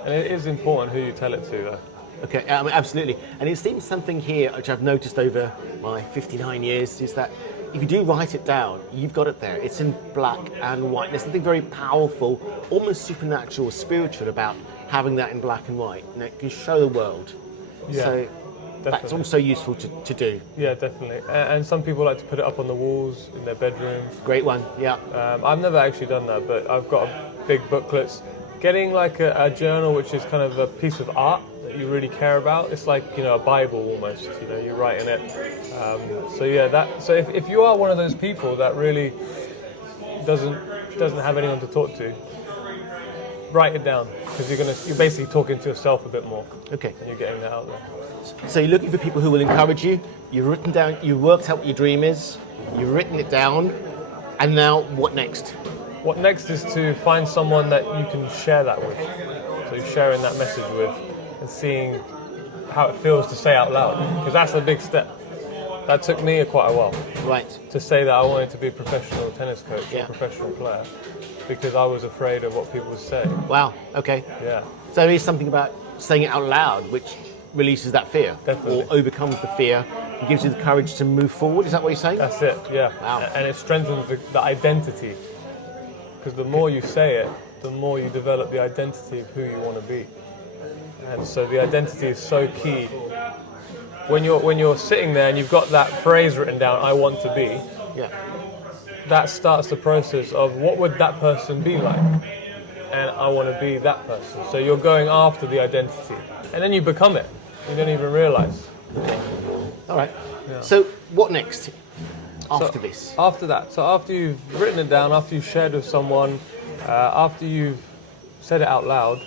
And it is important who you tell it to, though. Okay, absolutely. And it seems something here, which I've noticed over my 59 years, is that if you do write it down, you've got it there. It's in black and white. There's something very powerful, almost supernatural, spiritual about having that in black and white. You know, it can show the world. Yeah, so definitely. That's also useful to do. Yeah, definitely. And some people like to put it up on the walls in their bedroom. Great one, yeah. I've never actually done that, but I've got big booklets. Getting like a journal, which is kind of a piece of art that you really care about. It's like, you know, a Bible almost. You know, you write in it. So yeah, so if you are one of those people that really doesn't have anyone to talk to, write it down, because you're basically talking to yourself a bit more. Okay. And you're getting that out there. So you're looking for people who will encourage you. You've written down, you worked out what your dream is. You've written it down, and now what next? What next is to find someone that you can share that with. So you're sharing that message with and seeing how it feels to say out loud, because that's a big step. That took me quite a while. Right. To say that I wanted to be a professional tennis coach or Yeah. a professional player, because I was afraid of what people would say. Wow, okay. Yeah. So there is something about saying it out loud which releases that fear. Definitely. Or overcomes the fear and gives you the courage to move forward. Is that what you're saying? That's it, yeah. Wow. And it strengthens the identity. Because the more you say it, the more you develop the identity of who you want to be. And so the identity is so key. When you're sitting there and you've got that phrase written down, I want to be, Yeah. that starts the process of what would that person be like? And I want to be that person. So you're going after the identity. And then you become it. You don't even realise. All right. Yeah. So what next after this? After that. So after you've written it down, after you've shared with someone, after you've said it out loud,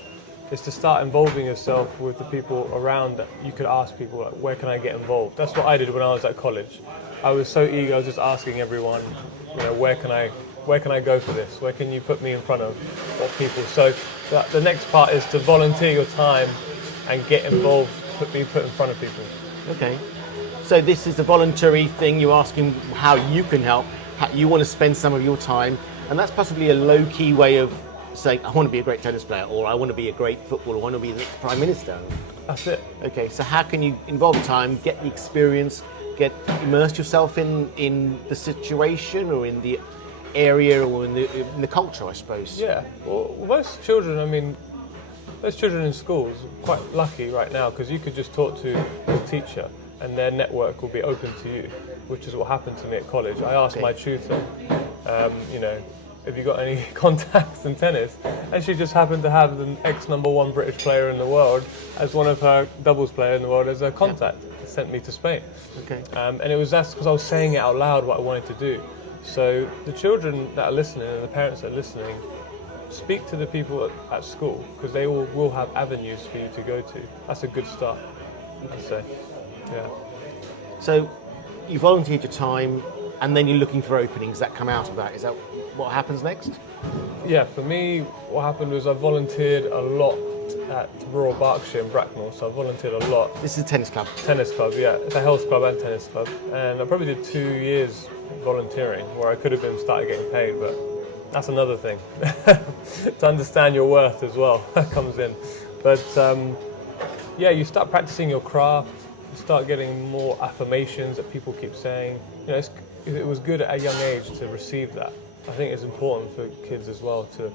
is to start involving yourself with the people around that you could ask people, like, where can I get involved? That's what I did when I was at college. I was so eager, I was just asking everyone, where can I go for this? Where can you put me in front of what people? So the next part is to volunteer your time and get involved, be put in front of people. Okay. So this is a voluntary thing. You're asking how you can help. How you want to spend some of your time, and that's possibly a low-key way of saying, I want to be a great tennis player, or I want to be a great footballer, or I want to be the next Prime Minister. That's it. Okay, so how can you involve the time, get the experience, immerse yourself in the situation or in the area or in the culture, I suppose? Yeah, well, most children in schools are quite lucky right now because you could just talk to your teacher and their network will be open to you, which is what happened to me at college. I asked my tutor, have you got any contacts in tennis? And she just happened to have the ex-number 1 British player in the world as one of her doubles player in the world as a contact. It sent me to Spain. Okay. And that's because I was saying it out loud what I wanted to do. So the children that are listening and the parents that are listening, speak to the people at school because they all will have avenues for you to go to. That's a good start, I'd say. Yeah. So you volunteered your time and then you're looking for openings that come out of that. Is that what happens next? Yeah, for me, what happened was I volunteered a lot at Royal Berkshire in Bracknell, so I volunteered a lot. This is a tennis club? Tennis club, yeah. It's a health club and tennis club. And I probably did 2 years volunteering where I could have been started getting paid, but that's another thing. To understand your worth as well, that comes in. But you start practicing your craft, you start getting more affirmations that people keep saying. It was good at a young age to receive that. I think it's important for kids as well to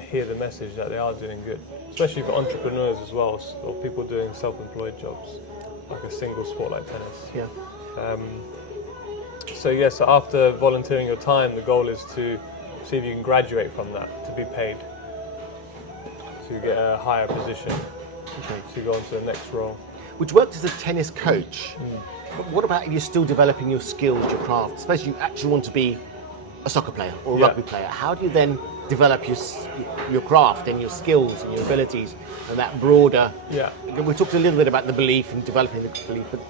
hear the message that they are doing good, especially for entrepreneurs as well, or people doing self-employed jobs, like a single sport like tennis. Yeah. So after volunteering your time, the goal is to see if you can graduate from that, to be paid, to get a higher position, to go on to the next role. Which worked as a tennis coach. But what about if you're still developing your skills, your craft, especially you actually want to be a soccer player or a rugby player? How do you then develop your craft and your skills and your abilities and that broader? Yeah. We talked a little bit about the belief and developing the belief, but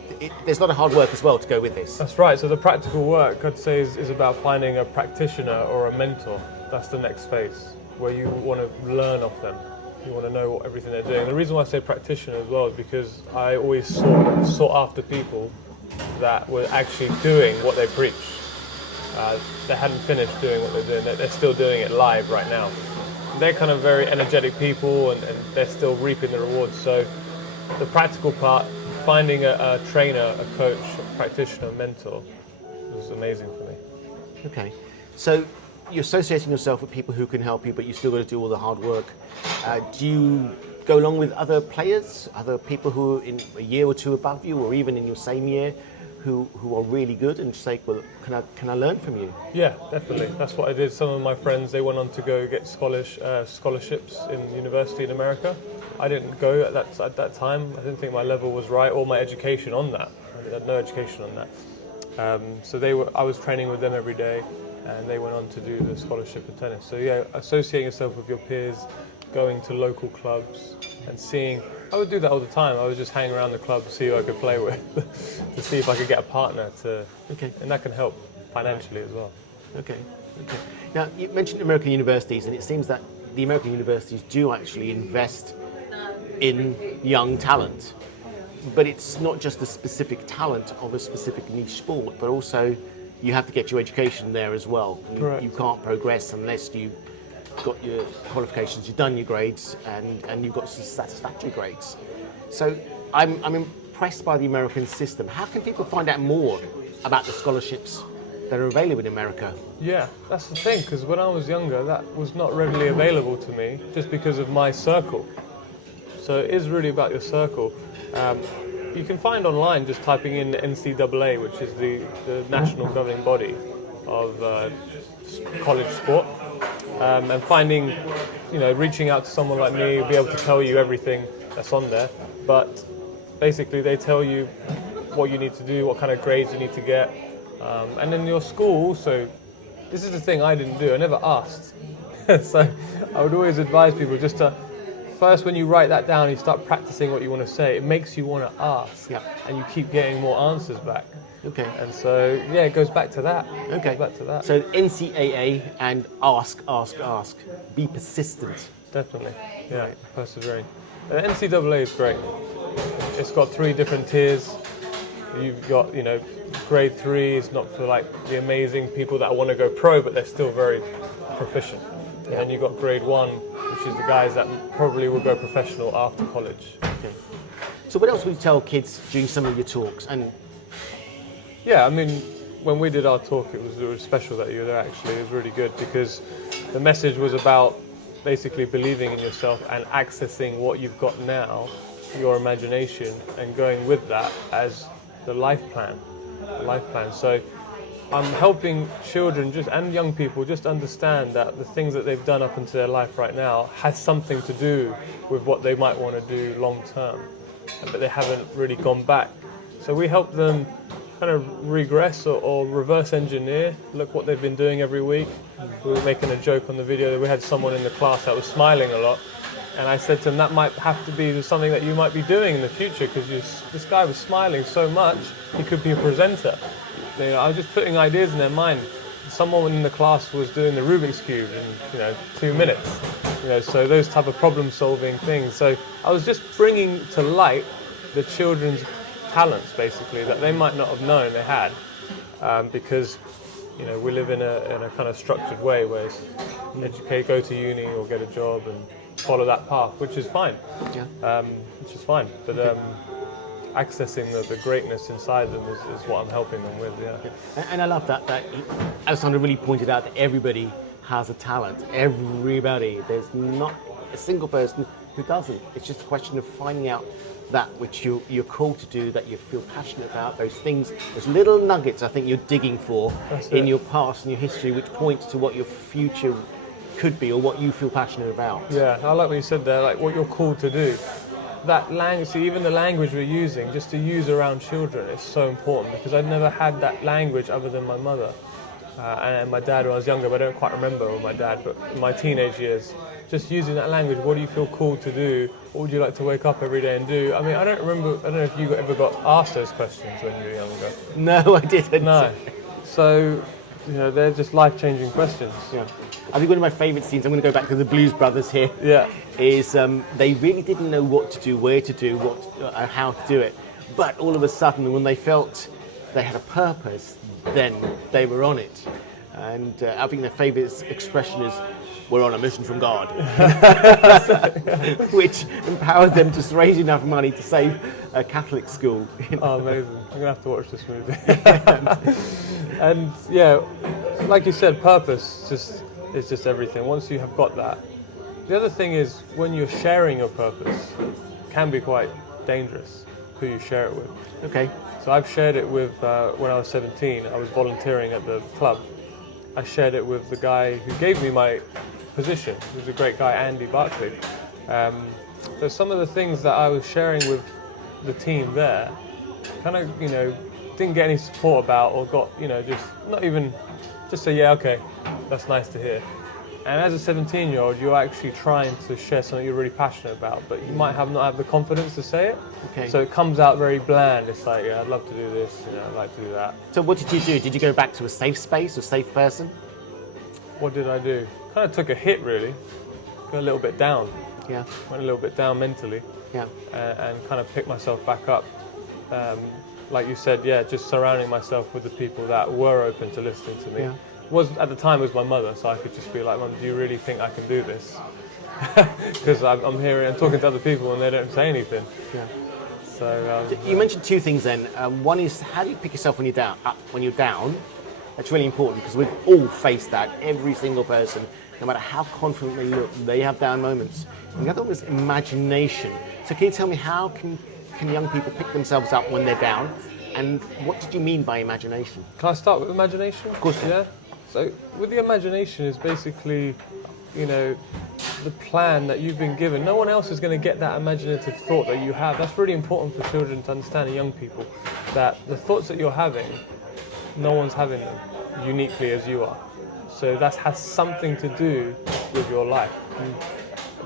there's a lot of hard work as well to go with this. That's right. So the practical work, I'd say, is about finding a practitioner or a mentor. That's the next phase, where you want to learn off them. You want to know everything they're doing. The reason why I say practitioner as well is because I always sought after people that were actually doing what they preach. They hadn't finished doing what they're doing. They're still doing it live right now. They're kind of very energetic people and they're still reaping the rewards. So the practical part, finding a trainer, a coach, a practitioner, mentor was amazing for me. Okay. So you're associating yourself with people who can help you, but you still got to do all the hard work. Do you go along with other players, other people who are in a year or two above you, or even in your same year, who are really good, and say, well, can I learn from you? Yeah, definitely. That's what I did. Some of my friends, they went on to go get scholarships in university in America. I didn't go at that time. I didn't think my level was right, or my education on that. I had no education on that. So I was training with them every day, and they went on to do the scholarship in tennis. So yeah, associating yourself with your peers, going to local clubs and seeing. I would do that all the time. I would just hang around the club to see who I could play with, to see if I could get a partner and that can help financially as well. Okay. Now, you mentioned American universities, and it seems that the American universities do actually invest in young talent. But it's not just the specific talent of a specific niche sport, but also you have to get your education there as well. You can't progress unless you've got your qualifications, you've done your grades, and you've got some satisfactory grades. So I'm impressed by the American system. How can people find out more about the scholarships that are available in America? Yeah, that's the thing, because when I was younger, that was not readily available to me just because of my circle. So it is really about your circle. You can find online just typing in NCAA, which is the national governing body. college sport, and finding, reaching out to someone like me who'll be able to tell you everything that's on there. But basically, they tell you what you need to do, what kind of grades you need to get, and then your school also. This is the thing I didn't do. I never asked, so I would always advise people just to. First, when you write that down, you start practicing what you want to say. It makes you want to ask, and you keep getting more answers back. Okay. And so, it goes back to that. Okay. Back to that. So NCAA and ask. Be persistent. Definitely. Yeah. Persevering. NCAA is great. It's got 3 different tiers. You've got, grade 3 is not for like the amazing people that want to go pro, but they're still very proficient. And then you've got grade 1, which is the guys that probably will go professional after college. Okay. So what else would you tell kids during some of your talks? And yeah, I mean, when we did our talk, it was special that you were there. Actually, it was really good because the message was about basically believing in yourself and accessing what you've got now, your imagination, and going with that as the life plan. So I'm helping children and young people just understand that the things that they've done up into their life right now has something to do with what they might want to do long term, but they haven't really gone back. So we help them kind of regress or reverse engineer, look what they've been doing every week. We were making a joke on the video that we had someone in the class that was smiling a lot, and I said to him that might have to be something that you might be doing in the future because this guy was smiling so much he could be a presenter. I was just putting ideas in their mind. Someone in the class was doing the Rubik's Cube in 2 minutes. So those type of problem-solving things. So I was just bringing to light the children's talents, basically, that they might not have known they had, because we live in a kind of structured way where it's educate, go to uni or get a job and follow that path, which is fine. Which is fine. But accessing the greatness inside them is what I'm helping them with. And I love that Alessandro really pointed out that everybody has a talent. Everybody. There's not a single person who doesn't. It's just a question of finding out that which you're called to do, that you feel passionate about, those things, those little nuggets I think you're digging for in your past and your history, which points to what your future could be or what you feel passionate about. Yeah, I like what you said there, like what you're called to do. That language, even the language we're using, just to use around children is so important because I'd never had that language other than my mother and my dad when I was younger, but I don't quite remember with my dad, but in my teenage years, just using that language, what do you feel called to do? What would you like to wake up every day and do? I mean, I don't know if you ever got asked those questions when you were younger. No, I didn't. No. So, they're just life-changing questions. Yeah. I think one of my favourite scenes, I'm going to go back to the Blues Brothers here, is they really didn't know what to do, where to do, how to do it. But all of a sudden, when they felt they had a purpose, then they were on it. And I think their favourite expression is, "We're on a mission from God," which empowered them to raise enough money to save a Catholic school. Oh, amazing. I'm going to have to watch this movie. And like you said, purpose is just everything. Once you have got that. The other thing is when you're sharing your purpose, it can be quite dangerous who you share it with. Okay. So I've shared it with, when I was 17, I was volunteering at the club. I shared it with the guy who gave me my position. He was a great guy, Andy Barkley. So some of the things that I was sharing with the team there, kind of, didn't get any support about or got, just not even, just say, yeah, okay, that's nice to hear. And as a 17-year-old, you're actually trying to share something you're really passionate about, but you might not have the confidence to say it. Okay. So it comes out very bland. It's like, yeah, I'd love to do this, I'd like to do that. So what did you do? Did you go back to a safe space, a safe person? What did I do? Kind of took a hit, really. Got a little bit down. Yeah. Went a little bit down mentally. Yeah. And kind of picked myself back up. Like you said, just surrounding myself with the people that were open to listening to me. Yeah. At the time was my mother, so I could just be like, Mum, do you really think I can do this? Because I'm hearing and talking to other people and they don't say anything. Yeah. So you mentioned two things then. One is how do you pick yourself when you're down? When you're down, that's really important because we've all faced that. Every single person, no matter how confident they look, they have down moments. And the other one is imagination. So can you tell me how can young people pick themselves up when they're down? And what did you mean by imagination? Can I start with imagination? Of course. Yeah. So with the imagination is basically, you know, the plan that you've been given. No one else is going to get that imaginative thought that you have. That's really important for children to understand, and young people, that the thoughts that you're having, no one's having them uniquely as you are. So that has something to do with your life.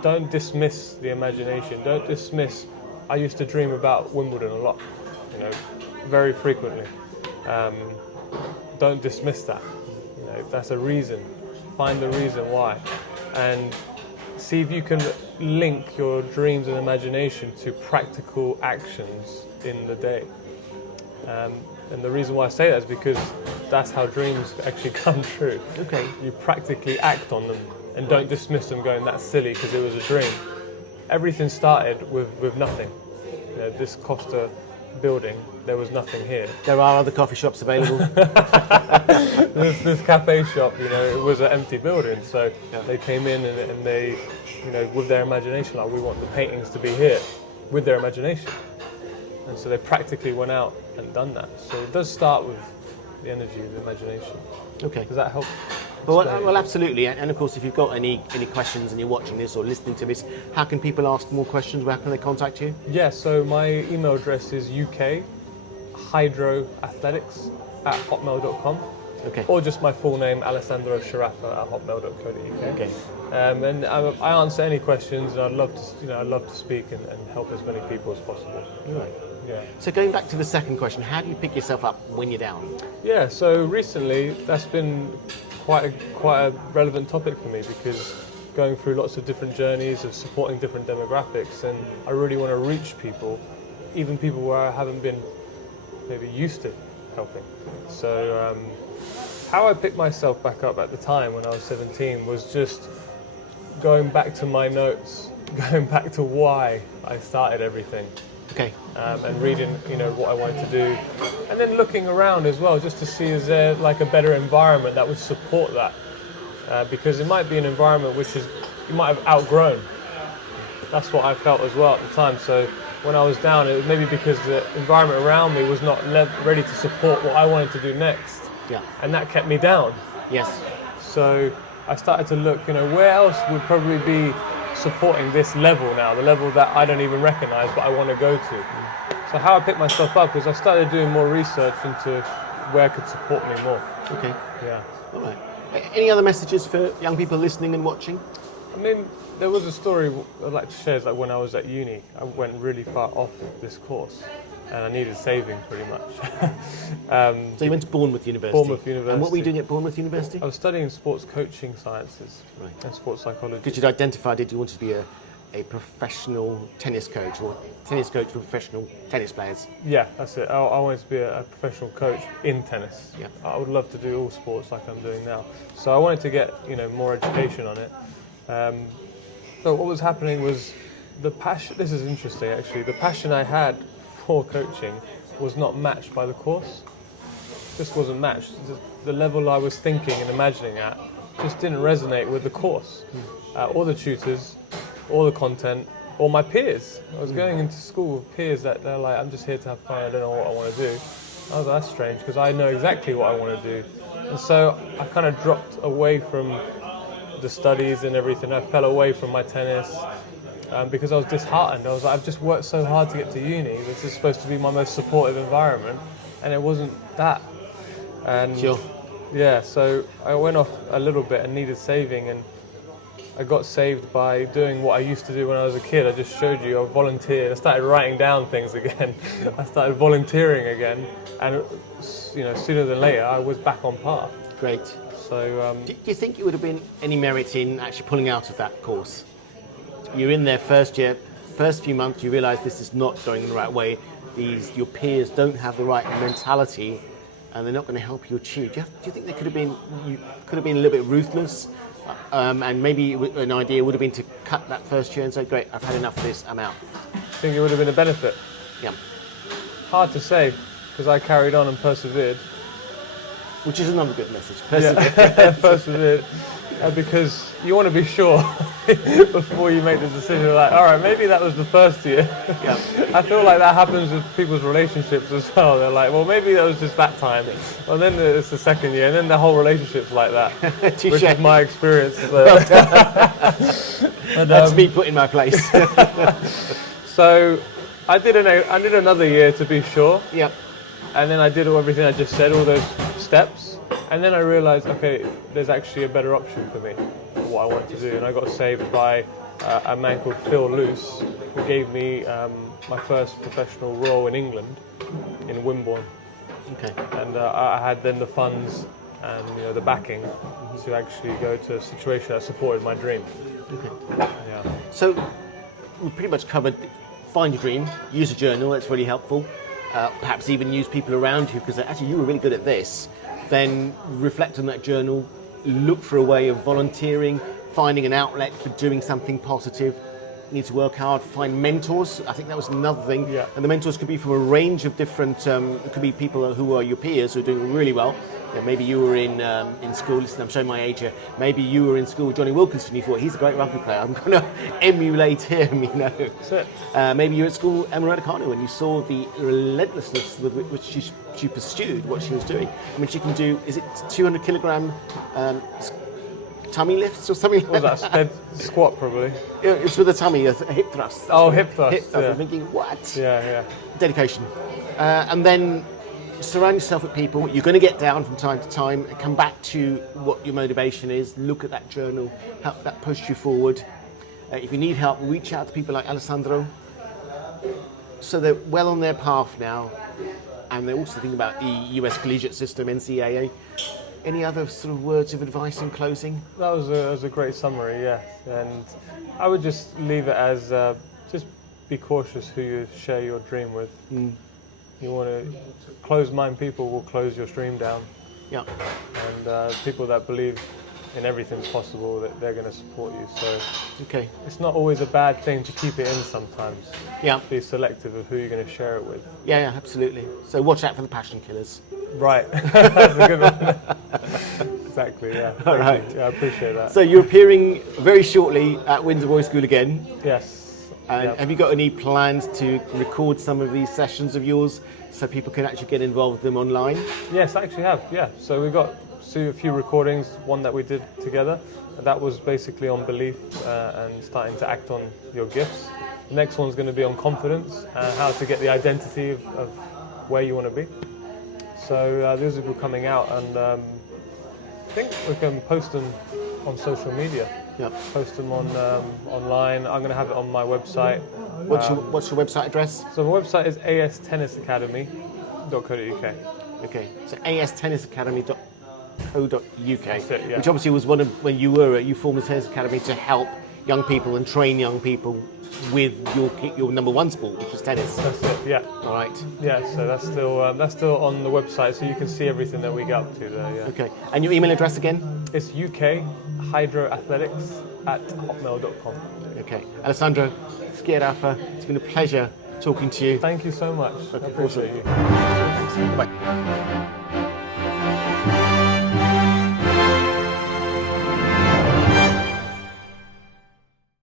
Don't dismiss the imagination. Don't dismiss, I used to dream about Wimbledon a lot, you know, very frequently. Don't dismiss that. You know, that's a reason. Find the reason why. And see if you can link your dreams and imagination to practical actions in the day. And the reason why I say that is because that's how dreams actually come true. Okay. You practically act on them and don't dismiss them going, that's silly because it was a dream. Everything started with nothing. You know, this Costa building, there was nothing here. There are other coffee shops available. this cafe shop, you know, it was an empty building, so they came in and they, you know, with their imagination, like, we want the paintings to be here, with their imagination. And so they practically went out and done that. So it does start with the energy of the imagination. Okay. Does that help? Well, absolutely. And of course, if you've got any questions and you're watching this or listening to this, how can people ask more questions? Where can they contact you? Yeah, so my email address is ukhydroathletics@hotmail.com. Okay. Or just my full name, Alessandro Sciaraffa@hotmail.co.uk. Okay. And I answer any questions, and I'd love to speak and help as many people as possible. Right. Yeah. So going back to the second question, how do you pick yourself up when you're down? Yeah. So recently, that's been quite a relevant topic for me, because going through lots of different journeys of supporting different demographics, and I really want to reach people, even people where I haven't been maybe used to helping. So how I picked myself back up at the time when I was 17 was just going back to my notes, going back to why I started everything. Okay. And reading, you know, what I wanted to do, and then looking around as well, just to see is there like a better environment that would support that, because it might be an environment which is you might have outgrown. That's what I felt as well at the time. So when I was down, it was maybe because the environment around me was not ready to support what I wanted to do next. Yeah. And that kept me down. Yes. So I started to look, you know, where else would probably be supporting this level now, the level that I don't even recognise but I want to go to. So how I picked myself up is I started doing more research into where could support me more. Okay. Yeah. All right. Any other messages for young people listening and watching? I mean, there was a story I'd like to share. Is like when I was at uni, I went really far off this course, and I needed saving pretty much. So you went to Bournemouth University. Bournemouth University. And what were you doing at Bournemouth University? I was studying sports coaching sciences and sports psychology. Did you identify, did you want to be a professional tennis coach, or tennis coach for professional tennis players? Yeah, that's it. I wanted to be a professional coach in tennis. Yeah. I would love to do all sports like I'm doing now. So I wanted to get, you know, more education on it. So what was happening was the passion. This is interesting, actually. The passion I had for coaching was not matched by the course. Just wasn't matched. The level I was thinking and imagining at just didn't resonate with the course, or the tutors, or the content, or my peers. I was going into school with peers that they're like, I'm just here to have fun, I don't know what I want to do. I was like, that's strange, because I know exactly what I want to do. And so I kind of dropped away from the studies and everything. I fell away from my tennis because I was disheartened. I was like, I've just worked so hard to get to uni. This is supposed to be my most supportive environment, and it wasn't that. And Sure. Yeah, so I went off a little bit and needed saving, and I got saved by doing what I used to do when I was a kid. I just showed you, I volunteered. I started writing down things again. I started volunteering again, and you know, sooner than later, I was back on path. Great. So, Do you think it would have been any merit in actually pulling out of that course? You're in there first year, first few months, you realise this is not going in the right way. Your peers don't have the right mentality, and they're not going to help you achieve. Do you think you could have been a little bit ruthless, and maybe an idea would have been to cut that first year and say, great, I've had enough of this, I'm out? I think it would have been a benefit. Yeah. Hard to say, because I carried on and persevered. Which is another good message. Persevere. Because you want to be sure before you make the decision, like, all right, maybe that was the first year. Yeah. I feel like that happens with people's relationships as well. They're like, well, maybe that was just that time. Well, then it's the second year, and then the whole relationship's like that, which is my experience. That's me put in my place. So I did another year to be sure. Yep. And then I did everything I just said, all those steps. And then I realised, okay, there's actually a better option for me, what I wanted to do. And I got saved by a man called Phil Luce, who gave me my first professional role in England, in Wimborne. Okay. And I had then the funds and the backing to actually go to a situation that supported my dream. Okay. Yeah. So we pretty much covered find your dream, use a journal, that's really helpful. Perhaps even use people around you, because actually you were really good at this. Then reflect on that journal, look for a way of volunteering, finding an outlet for doing something positive. You need to work hard, find mentors. I think that was another thing. Yeah. And the mentors could be from a range of different, it could be people who are your peers who are doing really well. Maybe you were in school, listen, I'm showing my age here. Maybe you were in school with Johnny Wilkinson, you thought, he's a great rugby player, I'm going to emulate him, That's it. Maybe you were at school, Emma Raducanu, and you saw the relentlessness with which she pursued what she was doing. I mean, she can do, is it 200 kilogram tummy lifts or something like that? Sped squat, probably. It's with a tummy, a hip thrust. Oh, hip thrust. Hip thrust. Yeah. I'm thinking, what? Yeah. Dedication. And then surround yourself with people. You're going to get down from time to time. Come back to what your motivation is. Look at that journal. Help that push you forward. If you need help, reach out to people like Alessandro. So they're well on their path now. And they're also thinking about the US collegiate system, NCAA. Any other sort of words of advice in closing? That was a great summary, yes. And I would just leave it as just be cautious who you share your dream with. You want to close-minded people will close your stream down. Yeah. And people that believe in everything's possible, that they're going to support you. So Okay. it's not always a bad thing to keep it in sometimes. Yeah. Be selective of who you're going to share it with. Yeah, absolutely. So watch out for the passion killers. Right. That's a good one. Exactly, yeah. All right. Yeah, I appreciate that. So you're appearing very shortly at Windsor Boys School again. Yes. And Yep. have you got any plans to record some of these sessions of yours so people can actually get involved with them online? Yes, I actually have, yeah. So we got a few recordings, one that we did together. That was basically on belief and starting to act on your gifts. The next one's going to be on confidence, how to get the identity of where you want to be. So these will be coming out, and I think we can post them on social media. Yeah. Post them on online. I'm going to have it on my website. What's your website address? So my website is astennisacademy.co.uk. Okay, so astennisacademy.co.uk, That's it, yeah. which obviously was one of when you formed the Tennis Academy to help young people and train young people with your number one sport, which is tennis. That's it, yeah. All right. Yeah, so that's still on the website, so you can see everything that we get up to there. Yeah. Okay, and your email address again? It's ukhydroathletics@hotmail.com. Okay, Alessandro, Sciaraffa, it's been a pleasure talking to you. Thank you so much. I appreciate you. Thanks. Bye.